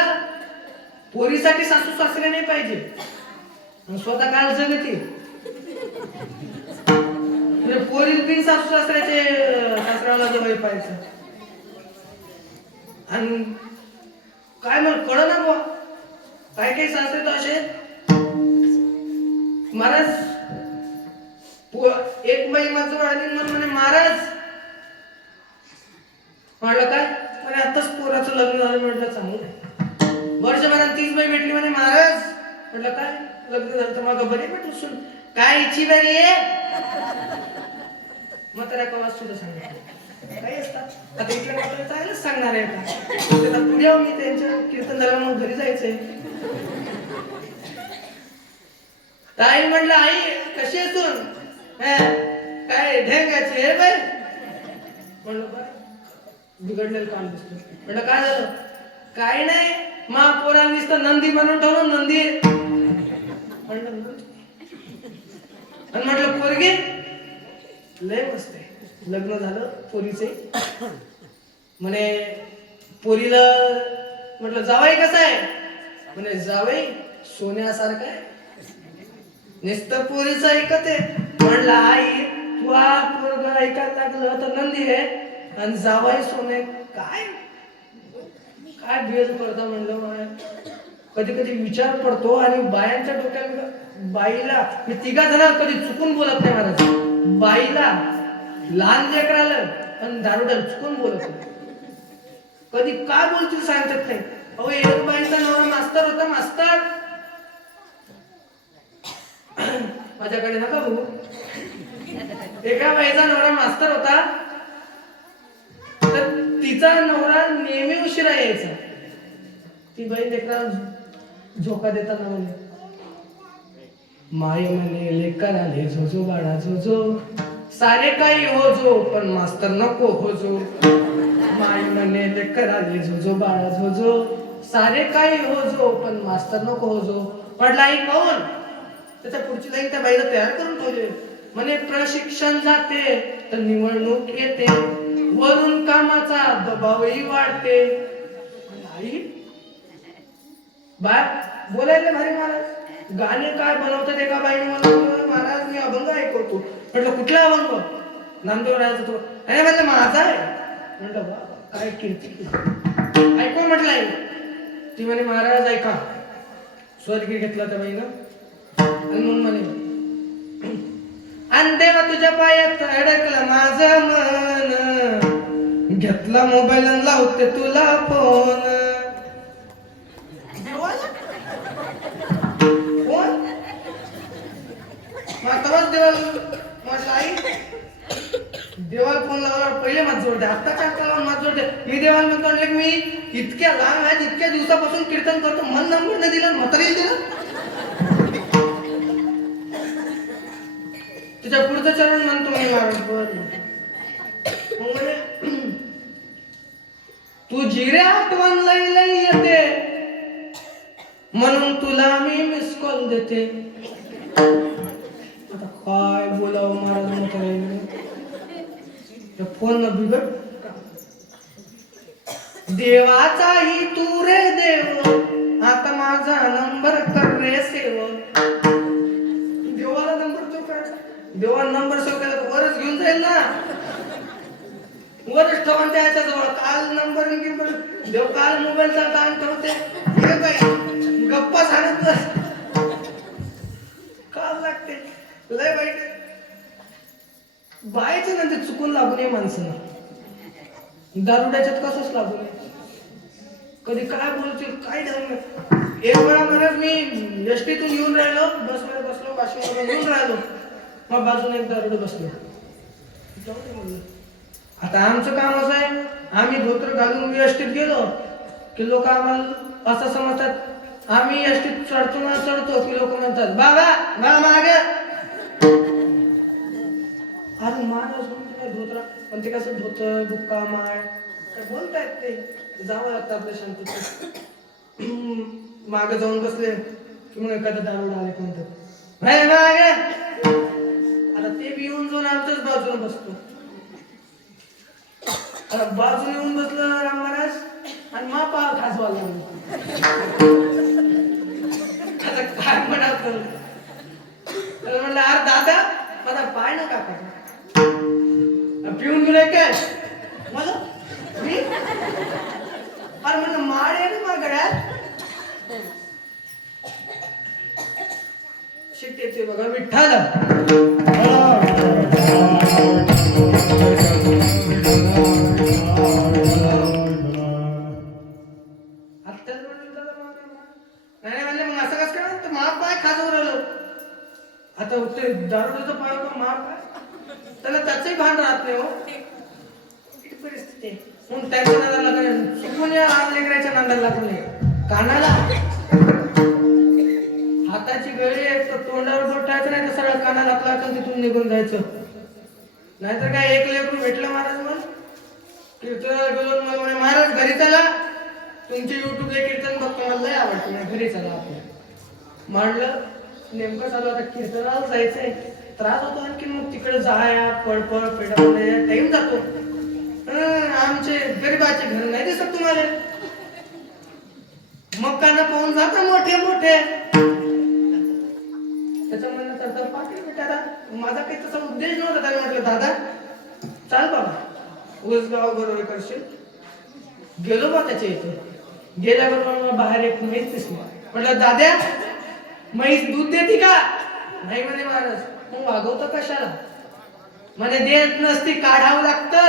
पोरीसाठी सासू सासरे नाही पाहिजे आणि स्वतः काल जगते. पोरी बिन सासू सासऱ्याचे सासऱ्याला जवळ पाहिजे. आणि काय मला कळ ना बुवा, काही सासरे तर असे महाराज. एक बाई माझं आली म्हणे महाराज, म्हणलं काय म्हणे आताच पोराचं लग्न झालं. म्हटलं चांगलं. वर्षभरात 30 बाई भेटली म्हणे महाराज. म्हटलं काय लग्न झालं तर मग बरी भेटू सुन काय इच्छी बरी आहे. मग त्याला कवाच सुद्धा सांगितलं काही असतात. आता इथल्या मात्र चांगलंच सांगणार आहे का पुढे मी त्यांच्या कीर्तन झालं मग घरी जायचंय. ताई म्हटलं आई कशी असून काय ढेंगायचे हे बाय. म्हणलं काय बिघडलेलं काम दिसतं. म्हटलं काय झालं. काय नाही महापोरांनी नुसतं नंदी बनवून ठेवलं नंदी. म्हणलं आणि म्हटलं पोरगी लय मस्त आहे. लग्न झालं पोरीचे. म्हणे पोरीला म्हटलं जावई कसा आहे. म्हणे जावई सोन्यासारखं आहे. नुसतं पोरीचं ऐकत आहे. म्हणलं आई तू पोरग ऐकायला लागलं तर नंदी आहे आणि जावई सोने काय काय बेज करता. म्हणलं कधी कधी विचार पडतो. आणि बायांच्या डोक्यात बाईला मी 3 जण कधी चुकून बोलत नाही महाराज. बाईला लहान लेकराला पण दारुड्याला चुकून बोलत नाही. कधी काय बोलतील सांगतात नाही. अहो एक बाईचा नवरा मास्तर होता. मास्तर माझ्याकडे नका बघू. एका बाईचा नवरा मास्तर होता. तर तिचा नवरा नेहमी उशिरा यायचा. ती बाई लेकराला झोका देताना म्हणे माय म्हणे लेकर आले झोझो बाळा झोझो सारे काही हो जो पण मास्तर नको हो जो. माय म्हणे लेकर आले झोझो बाळा झोझो सारे काही हो जो पण मास्तर नको हो जो. म्हटलं आई पाहून त्याच्या पुढची लाईन त्या बाईला तयार करून ठेवले. म्हणे प्रशिक्षण जाते तर निवडणूक येते वरून कामाचा दबावही वाढते. आई बाय बोलायला भारी महाराज. गाणे काय बनवतात एका बाईने मला महाराज मी अभंग ऐकवतो. म्हटलं कुठला अभंग. नामदेव राजाचा तो. अरे म्हणलं माझा आहे. म्हटलं बा काय कीर्ती ऐकवा म्हटलं आई. ती म्हणे महाराज ऐका. स्वर्गी घेतला त्या बाईनं आणि मग म्हणे आणि देवा तुझ्या पायात अडकलं माझं मन घेतला मोबाईल आणि लावते तुला फोन. देवाला फोन माताच देवाला माझी आई देवाला फोन लावला पहिले माझ जोडते आत्ताच्या आत्ता माझ जोडते. मी देवाला म्हणतो म्हटलं की मी इतक्या लहान आहेत इतक्या दिवसापासून कीर्तन करतो मन नंबर नाही दिला म्हातारी दिला. तुझ्या पुढचं चरण म्हणतो मी महाराज मग म्हणे तुझी रे आठवण लई लई येते म्हणून तुला मी मिस कॉल देते. आता काय बोलावं महाराज म्हातारी फोन न बिघड. देवाचाही तू रे देव आता माझा नंबर कर रे सेव. देवाला नंबर तो काय देवा नंबर सेव केला तर वरच घेऊन जाईल ना. वरच ठेवून त्याच्या जवळ काल नंबर देव काल मोबाईलचा दान ठेवते हे बाई गप्पा सांगत बस. काल लागते लय वाईट बायचं ना ते चुकून लागू नये माणसानं. दारुड्याच्यात कसंच लागू नये. कधी काय बोलतील काय नाही. एक वेळा महाराज मी एसटीतून येऊन राहिलो बसमध्ये बसलो वाशिमवरून येऊन राहिलो मग बाजूने एक दारुडे बसले. आता आमचं काम असं आहे आम्ही धोतर घालून एसटीत गेलो की लोक आम्हाला असं समजतात आम्ही एसटीत चढतो ना चढतो की लोक म्हणतात बाबा मला मागे. अरे महाराज काय धोतर पण ते कसं धोतर बुक्का माळ काय बोलतायत ते जावं लागतं आपल्या शांतीत. मागे जाऊन बसले की मग एखादा दारुडा आले म्हणतात मागे. आता ते बी येऊन जाऊन आमच्याच बाजूला बसतो. आता बाजूला येऊन बसलं राम महाराज आणि मा पाव खाजवायला आता काय म्हणाल तर म्हणलं अरे दादा माझा पाय ना काका पिऊन गेलाय काय मला मी अरे म्हणलं माळ आहे ना गड्यात शिट येते बघा विठ्ठल. नाही म्हणले मग असं कसं काय माप पाय खाजवर आलो. आता ते दारुड्याचं पाय माप पाय त्याला त्याचंही भान राहत नाही. हो परिस्थिती मग त्याच्या नादाला चुकून या लेकराच्या नादाला लागू नये. कानाला हाताची गळी आहे तर तोंडावर बोट टाकायचं नाही तर सगळं कानाला हात लावून तिथून निघून जायचं. नाहीतर काय एक लेकरू भेटलं महाराज मग कीर्तनाला गेलो मला म्हणे महाराज घरी चला तुमचे युट्यूबला कीर्तन बघतो मला लय आवडते घरी चला आपल्या. म्हणलं नेमकं चालू आता कीर्तनाला जायचंय त्रास होतो आणखी मग तिकडे जाया पडपड पेटामध्ये टाइम जातो. आमचे गरीबाचे घर नाही दिसत तुम्हाला मग काना पाहून जाता मोठे मोठे. त्याच्या म्हणणं तर पाटील बेटा माझा काही तसा उद्देश नव्हता. त्याने म्हटलं दादा चाल बाबा उगाच गाव बरोबर करशील. गेलो बा त्याच्या इथे गेल्याबरोबर मला बाहेर एक म्हैस दिसली. म्हटलं दाद्या म्हैस दूध देते का. नाही म्हणे महाराज मग वागवतो कशाला. म्हणे देत नसती काढावं लागतं.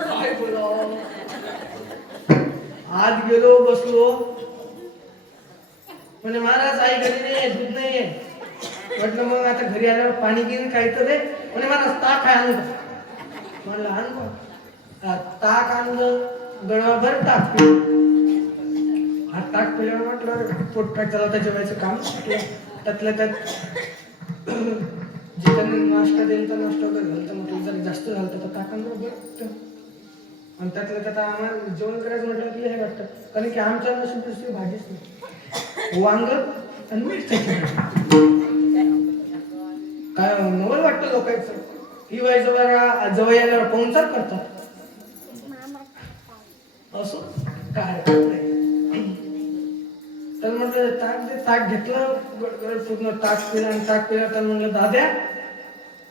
काय बोलावं. आत गेलो बसलो म्हणजे महाराज आई घरी नाहीये दूध नाहीये. म्हटलं मग आता घरी आल्यावर पाणी घेऊन खायचं रे. म्हणजे महाराज ताक आहे आणू. म्हणलं आणू ताक आणलं गळाभर ताक पिलं. हा ताक पिल्यावर म्हटलं पोट त्याला जेवायचं काम त्यातल्या त्यात जे त्यांनी नाश्ता देईल तर नाश्ता वगैरे घालतं म्हटलं जर जास्त झालं तर ताकांबरोबर आणि त्यातल्या त्यात आम्हाला जेवण करायचं म्हटलं की हे वाटतं कारण की आमच्या नसून दुसरी भाजीच नाही वांग आणि मिरच्याची काय नवल वाटतं लोकांचं. ही वाई जवळ यायला पाहुणचार करतात असो काय तर म्हटलं ताक घेतलं पूर्ण ताक पिला आणि ताक पिला तर म्हणलं दाद्या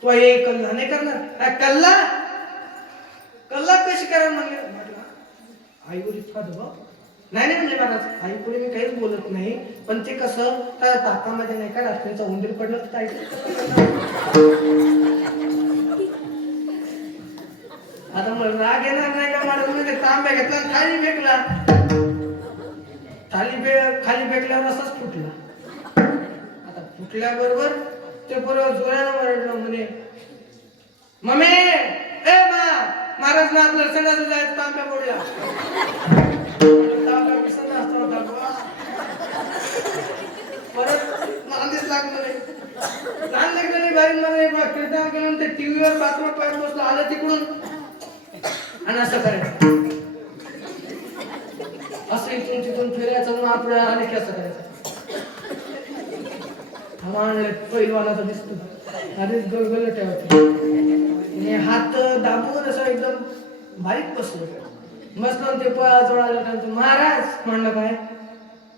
तू हे कल्ला नाही करणार. कल्ला कल्ला कशी करा म्हणले. म्हटलं आईवर इतका दबाव नाही म्हणले महाराज आई पुढे मी काहीच बोलत नाही पण ते कसं त्या ताकामध्ये नाही का रात्रीचा उंदीर पडलं तर आता मला राग येणार नाही का मला तुम्ही ते तांब्या घेतला आणि खाली फेकला खाली फेकल्यावर असाच फुटला. आता फुटल्याबरोबर ते बरोबर जोरानं ओरडलं म्हणे मम्मी ए मा महाराज ना आपलं संडास जायचं तांब्या फोडला. तांब्या विसरला असता होता बुवा. परत नांदीच लागलं नाही. लहान लेकरांनी बाहेर मला कीर्तन केलं ते टीव्हीवर बाथरूम पाहिजे बसलं आलं तिकडून आणि असं करायचं असं इथून तिथून फिरायचं म्हणून आपल्याला आणि कसं करायचं पहिलवाला तर दिसतो आधीच गोलगोल ठेवायचे हात दाबून असं एकदम बारीक बसलो ते जवळ आलं महाराज म्हणलं काय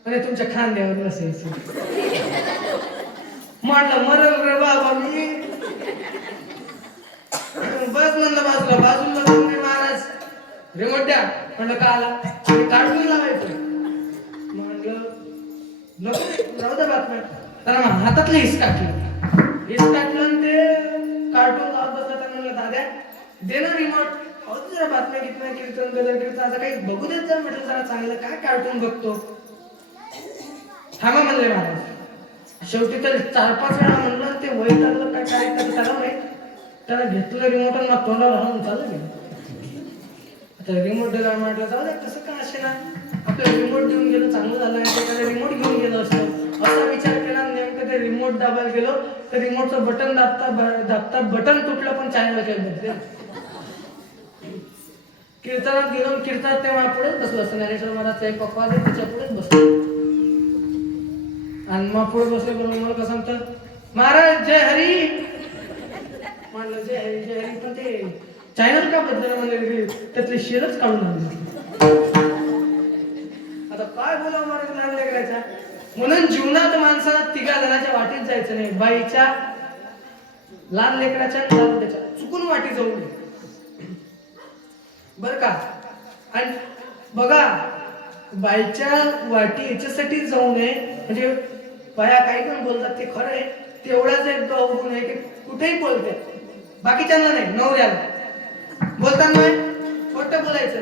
आणि तुमच्या खांद्यावर बसायचं म्हणलं मरल रे बाबा मी बस म्हणलं बाजूला तुम्ही महाराज रिमोट द्या म्हणलं का आला काढून लावायचं म्हणलं नको राहू द्या बातम्या त्याला हातातलं हिसकाटलं ते कार्टून लावत बसला त्यांना म्हणलं दाद्या दे ना रिमोट अहो जरा बातम्या कीर्तन कीर्तन असं काही बघू देत जर म्हटलं जरा चांगलं काय कार्टून बघतो थांबा म्हणले महाराज शेवटी तर 4-5 वेळा म्हणलं ते वय लागलं काय त्याला माहित त्याला घेतलं रिमोट आणि मग तोंडावर हाणून चालू गेलं. आता रिमोट दिला म्हटलं जाऊ द्या कसं का असे ना आपल्याला रिमोट देऊन गेलं चांगलं झालं आणि त्याला रिमोट घेऊन गेलं असतं असा विचार केला. नेमकं ते रिमोट दाबायला गेलो तर रिमोटचं बटन दाबता बटन तुटलं पण चॅनल काही बदले. कीर्तनात गेलो कीर्तनात तेव्हा पुढेच बसलो असं ज्ञानेश्वर महाराज एक पप्पा त्याच्या पुढेच बसलो आणि मग पुढे बसले बरोबर मला कसं म्हणतात महाराज जय हरी म्हणलं जय हरी पण ते चॅनल का बदललं म्हणले त्यातले शेरच काढून आणले. आता काय बोलावं महाराज लहान लेकरायचा म्हणून जीवनात माणसाला 3 जणांच्या वाटेत जायचं नाही बाईच्या लहान लेकराच्या त्याच्या चुकून वाटी जाऊ नये बर का. आणि बघा बाईच्या वाटी याच्यासाठी जाऊ नये म्हणजे बाया काही पण बोलतात ते खरं आहे तेवढाच एक गुण आहे की कुठेही बोलते बाकीच्यांना नाही नवऱ्याला बोलताना खोटं बोलायचं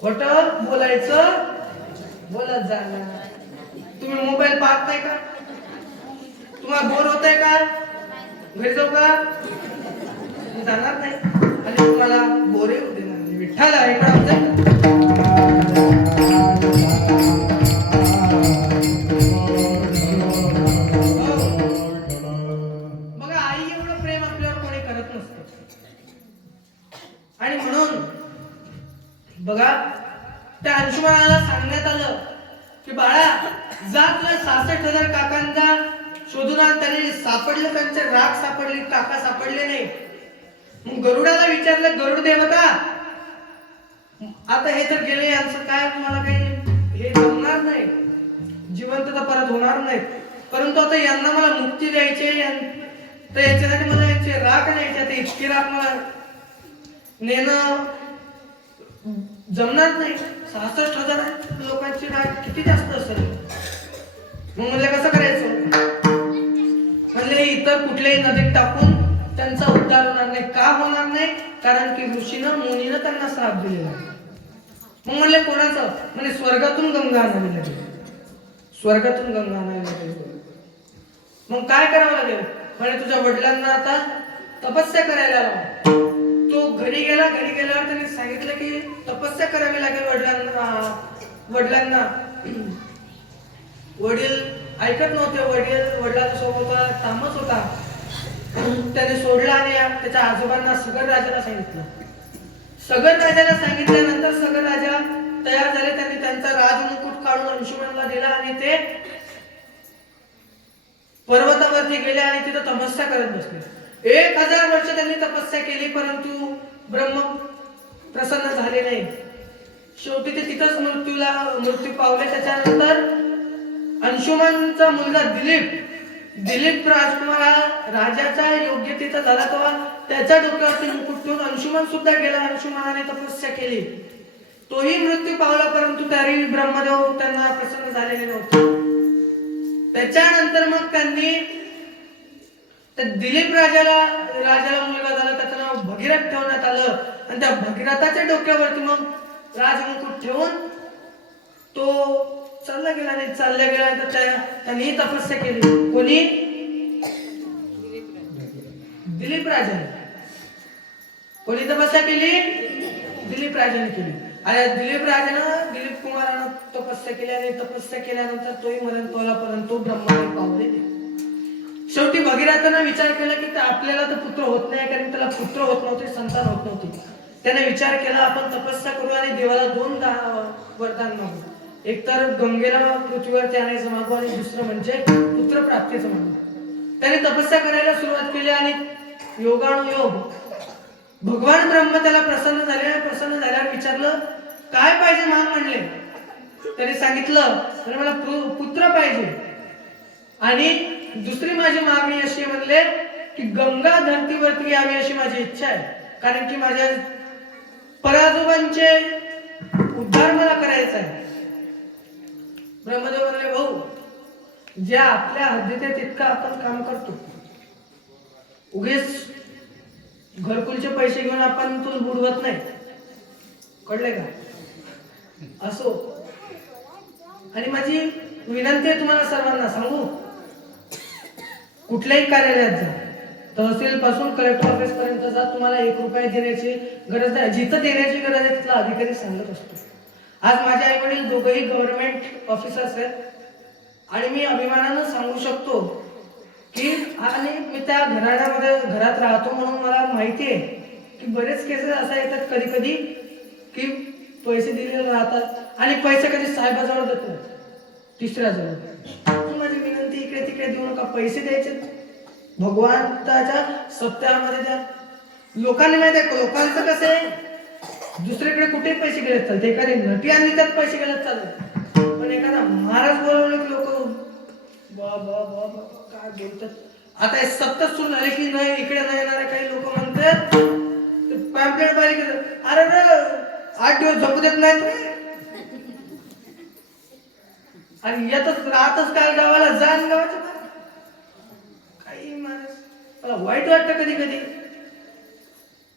खोटं बोलायचं बोलत जाणार. तुम्ही मोबाईल पाहत नाही का तुम्हाला बोर होत आहे का घरी जाऊ का जाणार नाही आणि तुम्हाला बोरे होऊ देणार नाही. विठ्ठल इकडे बघा आई एवढं प्रेम आपल्यावर कोणी करत नसतं आणि म्हणून बघा त्या अंशुमनाला सांगण्यात आलं की बाळा जा तुला 66,000 काकांना शोधून आण. त्यांनी सापडलं त्यांचे राख सापडली काका सापडले नाही. मग गरुडाला विचारलं गरुड देवता आता हे तर गेले यांचं काय मला काही हे जमणार नाही जिवंतता परत होणार नाही परंतु आता यांना मला मुक्ती द्यायची तर याच्यासाठी मला यांचे राख न्यायचे आता इतकी राख मला नेणं जमणार नाही. 66,000 लोकांची राख किती जास्त असेल. मग म्हणले कसं करायचं म्हणले इतर कुठल्याही नदीत टाकून त्यांचा उद्धार होणार नाही. का होणार नाही कारण की ऋषीनं मुनीनं त्यांना श्राप दिलेला. मग म्हणले कोणाचं म्हणजे स्वर्गातून गंगा आणावी लागेल स्वर्गातून गंगा आणावी लागेल. मग काय करावं लागेल म्हणजे तुझ्या वडिलांना आता तपस्या करायला लाव. तो घरी गेल्यावर त्यांनी सांगितलं की तपस्या करावी लागेल वडिलांना. वडील ऐकत नव्हते. वडिलांचा स्वभाव तामस होता. त्याने सोडला आणि त्याच्या आजोबांना सगर राजाला सांगितलं. सगर राजाला सांगितल्यानंतर सगर राजा तयार झाले. त्यांनी त्यांचा राजमुकुट काढून अंशुमनला दिला आणि ते पर्वतावरती गेले आणि तिथं तपस्या करत बसले. 1000 वर्ष त्यांनी तपस्या केली परंतु ब्रह्म प्रसन्न झाले नाही. शेवटी ते तिथंच मृत्यू पावले. त्याच्यानंतर अंशुमनचा मुलगा दिलीप राजकुमार राजाचा योग्यतेचा झाला तेव्हा त्याच्या डोक्यावरती मुकुट ठेवून अंशुमन सुद्धा गेला. अंशुमनाने तपस्या केली तोही मृत्यू पावला परंतु तरी ब्रह्मदेव त्यांना प्रसन्न झालेले नव्हते. त्याच्यानंतर मग त्यांनी तर दिलीप राजाला मुलगा झाला, त्याचं नाव भगीरथ ठेवण्यात आलं आणि त्या भगीरथाच्या डोक्यावरती मग राजमुकुट ठेवून तो चालला गेला. आणि चालल्या गेला तर त्यांनी तपस्या केली. कोणी? दिलीप राजाने. कोणी तपस्या केली? दिलीप राजाने केली. आणि दिलीप कुमारानं तपस्या केली आणि तपस्या केल्यानंतर तोही मरण पावला, परंतु ब्रह्माने पावले नाही. शेवटी भगीरथानं विचार केला की आपल्याला तर पुत्र होत नाही, कारण त्याला पुत्र होत नव्हते, संतान होत नव्हती. त्याने विचार केला आपण तपस्या करू आणि देवाला 2 वरदान मागू. एक तर गंगेला पृथ्वीवरती आणायचं मागू आणि दुसरं म्हणजे पुत्र प्राप्तीचं मागू. त्याने तपस्या करायला सुरुवात केली आणि योगानुयोग भगवान ब्रह्म त्याला प्रसन्न झाल्यावर विचारलं काय पाहिजे माग म्हणले. त्याने सांगितलं तर मला पुत्र पाहिजे आणि दुसरी माझी मागणी अशी म्हणले की गंगा धरतीवरती यावी अशी माझी इच्छा आहे, कारण की माझ्या पराजोबांचे उद्धार मला करायचा आहे. ब्रह्मदेव म्हणले भाऊ, ज्या आपल्या हद्दीत आहे तितकं आपण काम करतो. उगेच घरकुलचे पैसे घेऊन आपण तो बुडवत नाही, कळले का? असो. आणि माझी विनंती आहे तुम्हाला सर्वांना सांगू, कुठल्याही कार्यालयात जा, तहसील पासून कलेक्टर ऑफिस पर्यंत जा, तुम्हाला 1 रुपया देण्याची गरज नाही. जिथं देण्याची गरज आहे तिथला अधिकारी सांगत असतो. आज माझे आई वडील दोघंही गव्हर्नमेंट ऑफिसर्स आहेत आणि मी अभिमानानं सांगू शकतो की आणि मी त्या घरात राहतो म्हणून मला माहिती आहे की बरेच केसेस असा येतात कधी कधी की पैसे दिलेले राहतात आणि पैसे कधी साहेबाजवळ देत नाही, तिसऱ्याजवळ. माझी विनंती, इकडे तिकडे देऊ नका, पैसे द्यायचे भगवंताच्या सप्ताहामध्ये द्या. लोकांनी माहिती आहे, लोकांचं कसं आहे, दुसरीकडे कुठे पैसे गेलेत चालते, एखादी नटी आणली त्यात पैसे गेलेत चालत, पण एखादा महाराज बोलवले की लोक काय बोलतात. आता हे सत्ता सुरू झाले की नाही, इकडे नाही येणारे काही लोक म्हणतात पॅम्पलेट पाहिजे, अरे 8 दिवस झोपू देत नाहीत आणि येतच राहतच काय गावाला जाण गावाच्या काही माणूस. मला वाईट वाटतं कधी कधी.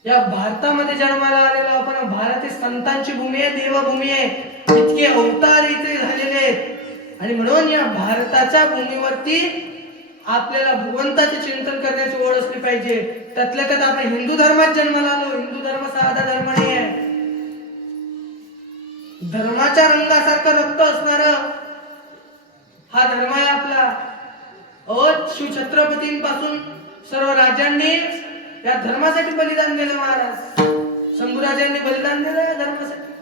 या भारतामध्ये जन्माला आलेलो आपण, भारत ही संतांची भूमी आहे, देवभूमी आहे. इतके अवतार इथे झालेले आहेत आणि म्हणून या भारताच्या भूमीवरती आपल्याला भगवंताचे चिंतन करण्याची ओढ असली पाहिजे. त्यातल्या त्यात आपण हिंदू धर्मात जन्माला आलो. हिंदू धर्म साधा धर्म नाही आहे. धर्माच्या रंगासारखं रक्त असणार हा धर्म आहे आपला. शिवछत्रपतींपासून सर्व राजांनी या धर्मासाठी बलिदान दिलं. महाराज शंभूराजांनी बलिदान दिलं या धर्मासाठी.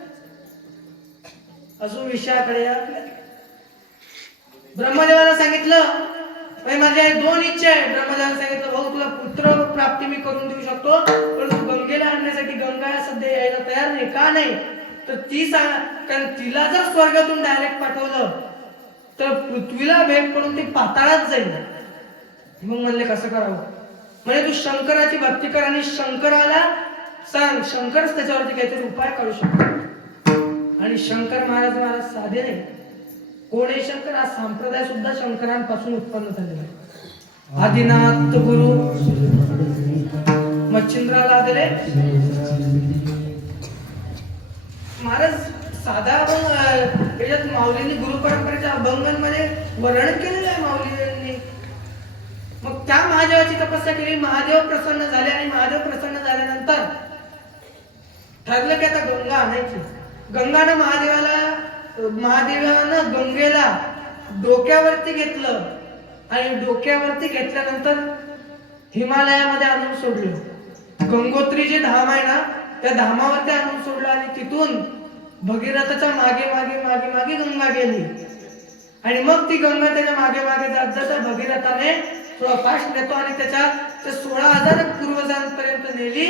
असो विषयाकडे आपल्या ब्रह्मदेवाला सांगितलं माझ्या 2 इच्छा आहे. ब्रह्मदेवाला सांगितलं भाऊ तुला पुत्र प्राप्ती मी करून देऊ शकतो, परंतु गंगेला आणण्यासाठी गंगा सध्या यायला तयार नाही. का नाही तर ती कारण तिला जर स्वर्गातून डायरेक्ट पाठवलं तर पृथ्वीला भेट पडून ती पाताळात जाईल. मग म्हणले कसं करावं. म्हणजे तू शंकराची भक्ती कर आणि शंकराला सांग, शंकरच त्याच्यावरती काहीतरी उपाय काढू शकतो. आणि शंकर महाराज साधे नाही. कोण आहे शंकर? हा संप्रदाय सुद्धा शंकरांपासून उत्पन्न झालेला आहे. आदिनाथ गुरु मच्छिंद्राला आलेले महाराज. साधा याच्यात माऊलींनी गुरु परंपरेच्या अभंगांमध्ये वर्णन केलेलं आहे माऊलींनी. मग त्या महादेवाची तपस्या केली. महादेव प्रसन्न झाले आणि महादेव प्रसन्न झाल्यानंतर ठरलं की आता गंगा आणायची. महादेवानं गंगेला डोक्यावरती घेतलं आणि डोक्यावरती घेतल्यानंतर हिमालयामध्ये आणून सोडलं. गंगोत्री जे धाम आहे ना त्या धामावरती आणून सोडलं आणि तिथून भगीरथाच्या मागे मागे मागे मागे गंगा गेली आणि मग ती गंगा त्याच्या मागे मागे जात जाता भगीरथाने थोडा फास्ट नेतो आणि त्याच्या 16,000 पूर्वजांपर्यंत नेली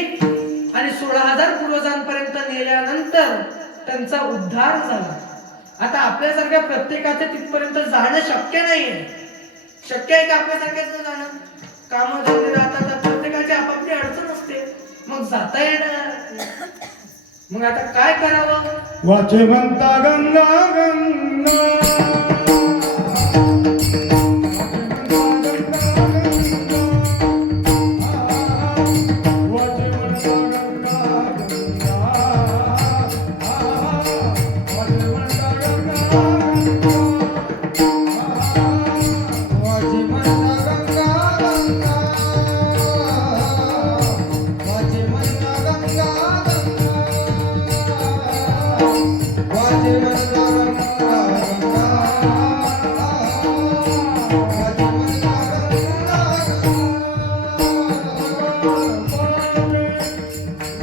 आणि 16,000 पूर्वजांपर्यंत नेल्यानंतर त्यांचा उद्धार झाला. आता आपल्यासारख्या प्रत्येकाचे तिथपर्यंत जाणं शक्य नाहीये. शक्य आहे का आपल्यासारख्याच जाणं? कामधंदे राहतात, प्रत्येकाची आपापली अडचण असते, मग जाता येणार. मग आता काय करावं? वाचे म्हणता गंगा गंगा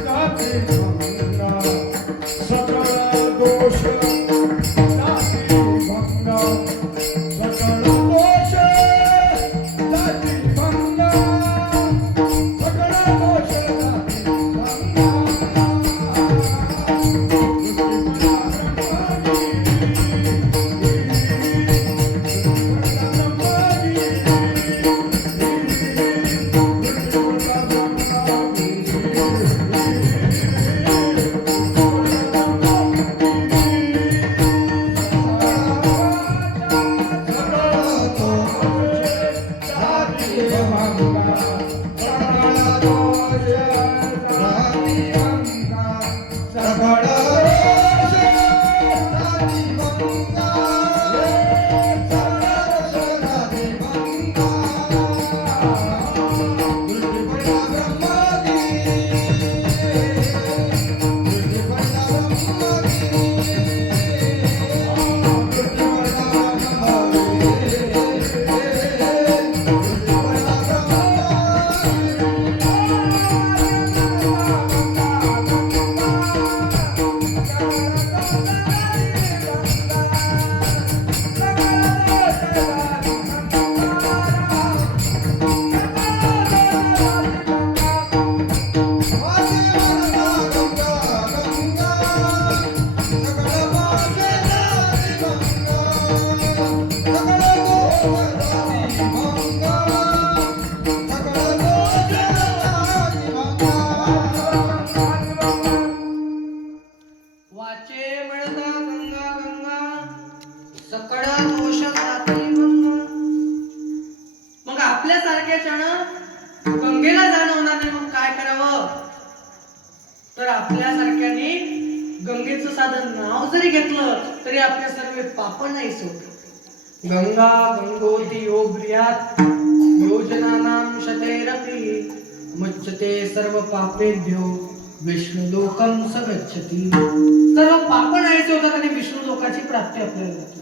जाती गंगा सकळ दोष जाती गंगा सकळ दोष जाती गंगा सकळ दोष वाचे म्हणता गंगा गंगा सकळ दोष जाती गंगा. मग आपल्या सारख्याच्यानं गंगेला जाणं होणार नाही, मग काय करावं? तर आपल्या सारख्याने गंगेचं साधं नाव जरी घेतलं तरी आपले सर्व पाप नाही सोडत. गंगा गंगोती योब्रियात योजनानां शतैरपि मुच्यते सर्व पापेभ्यो विष्णू लोकं स गच्छति. सर्व पाप नाहीचे होतात आणि विष्णू लोकाची प्राप्ती आपल्याला होते.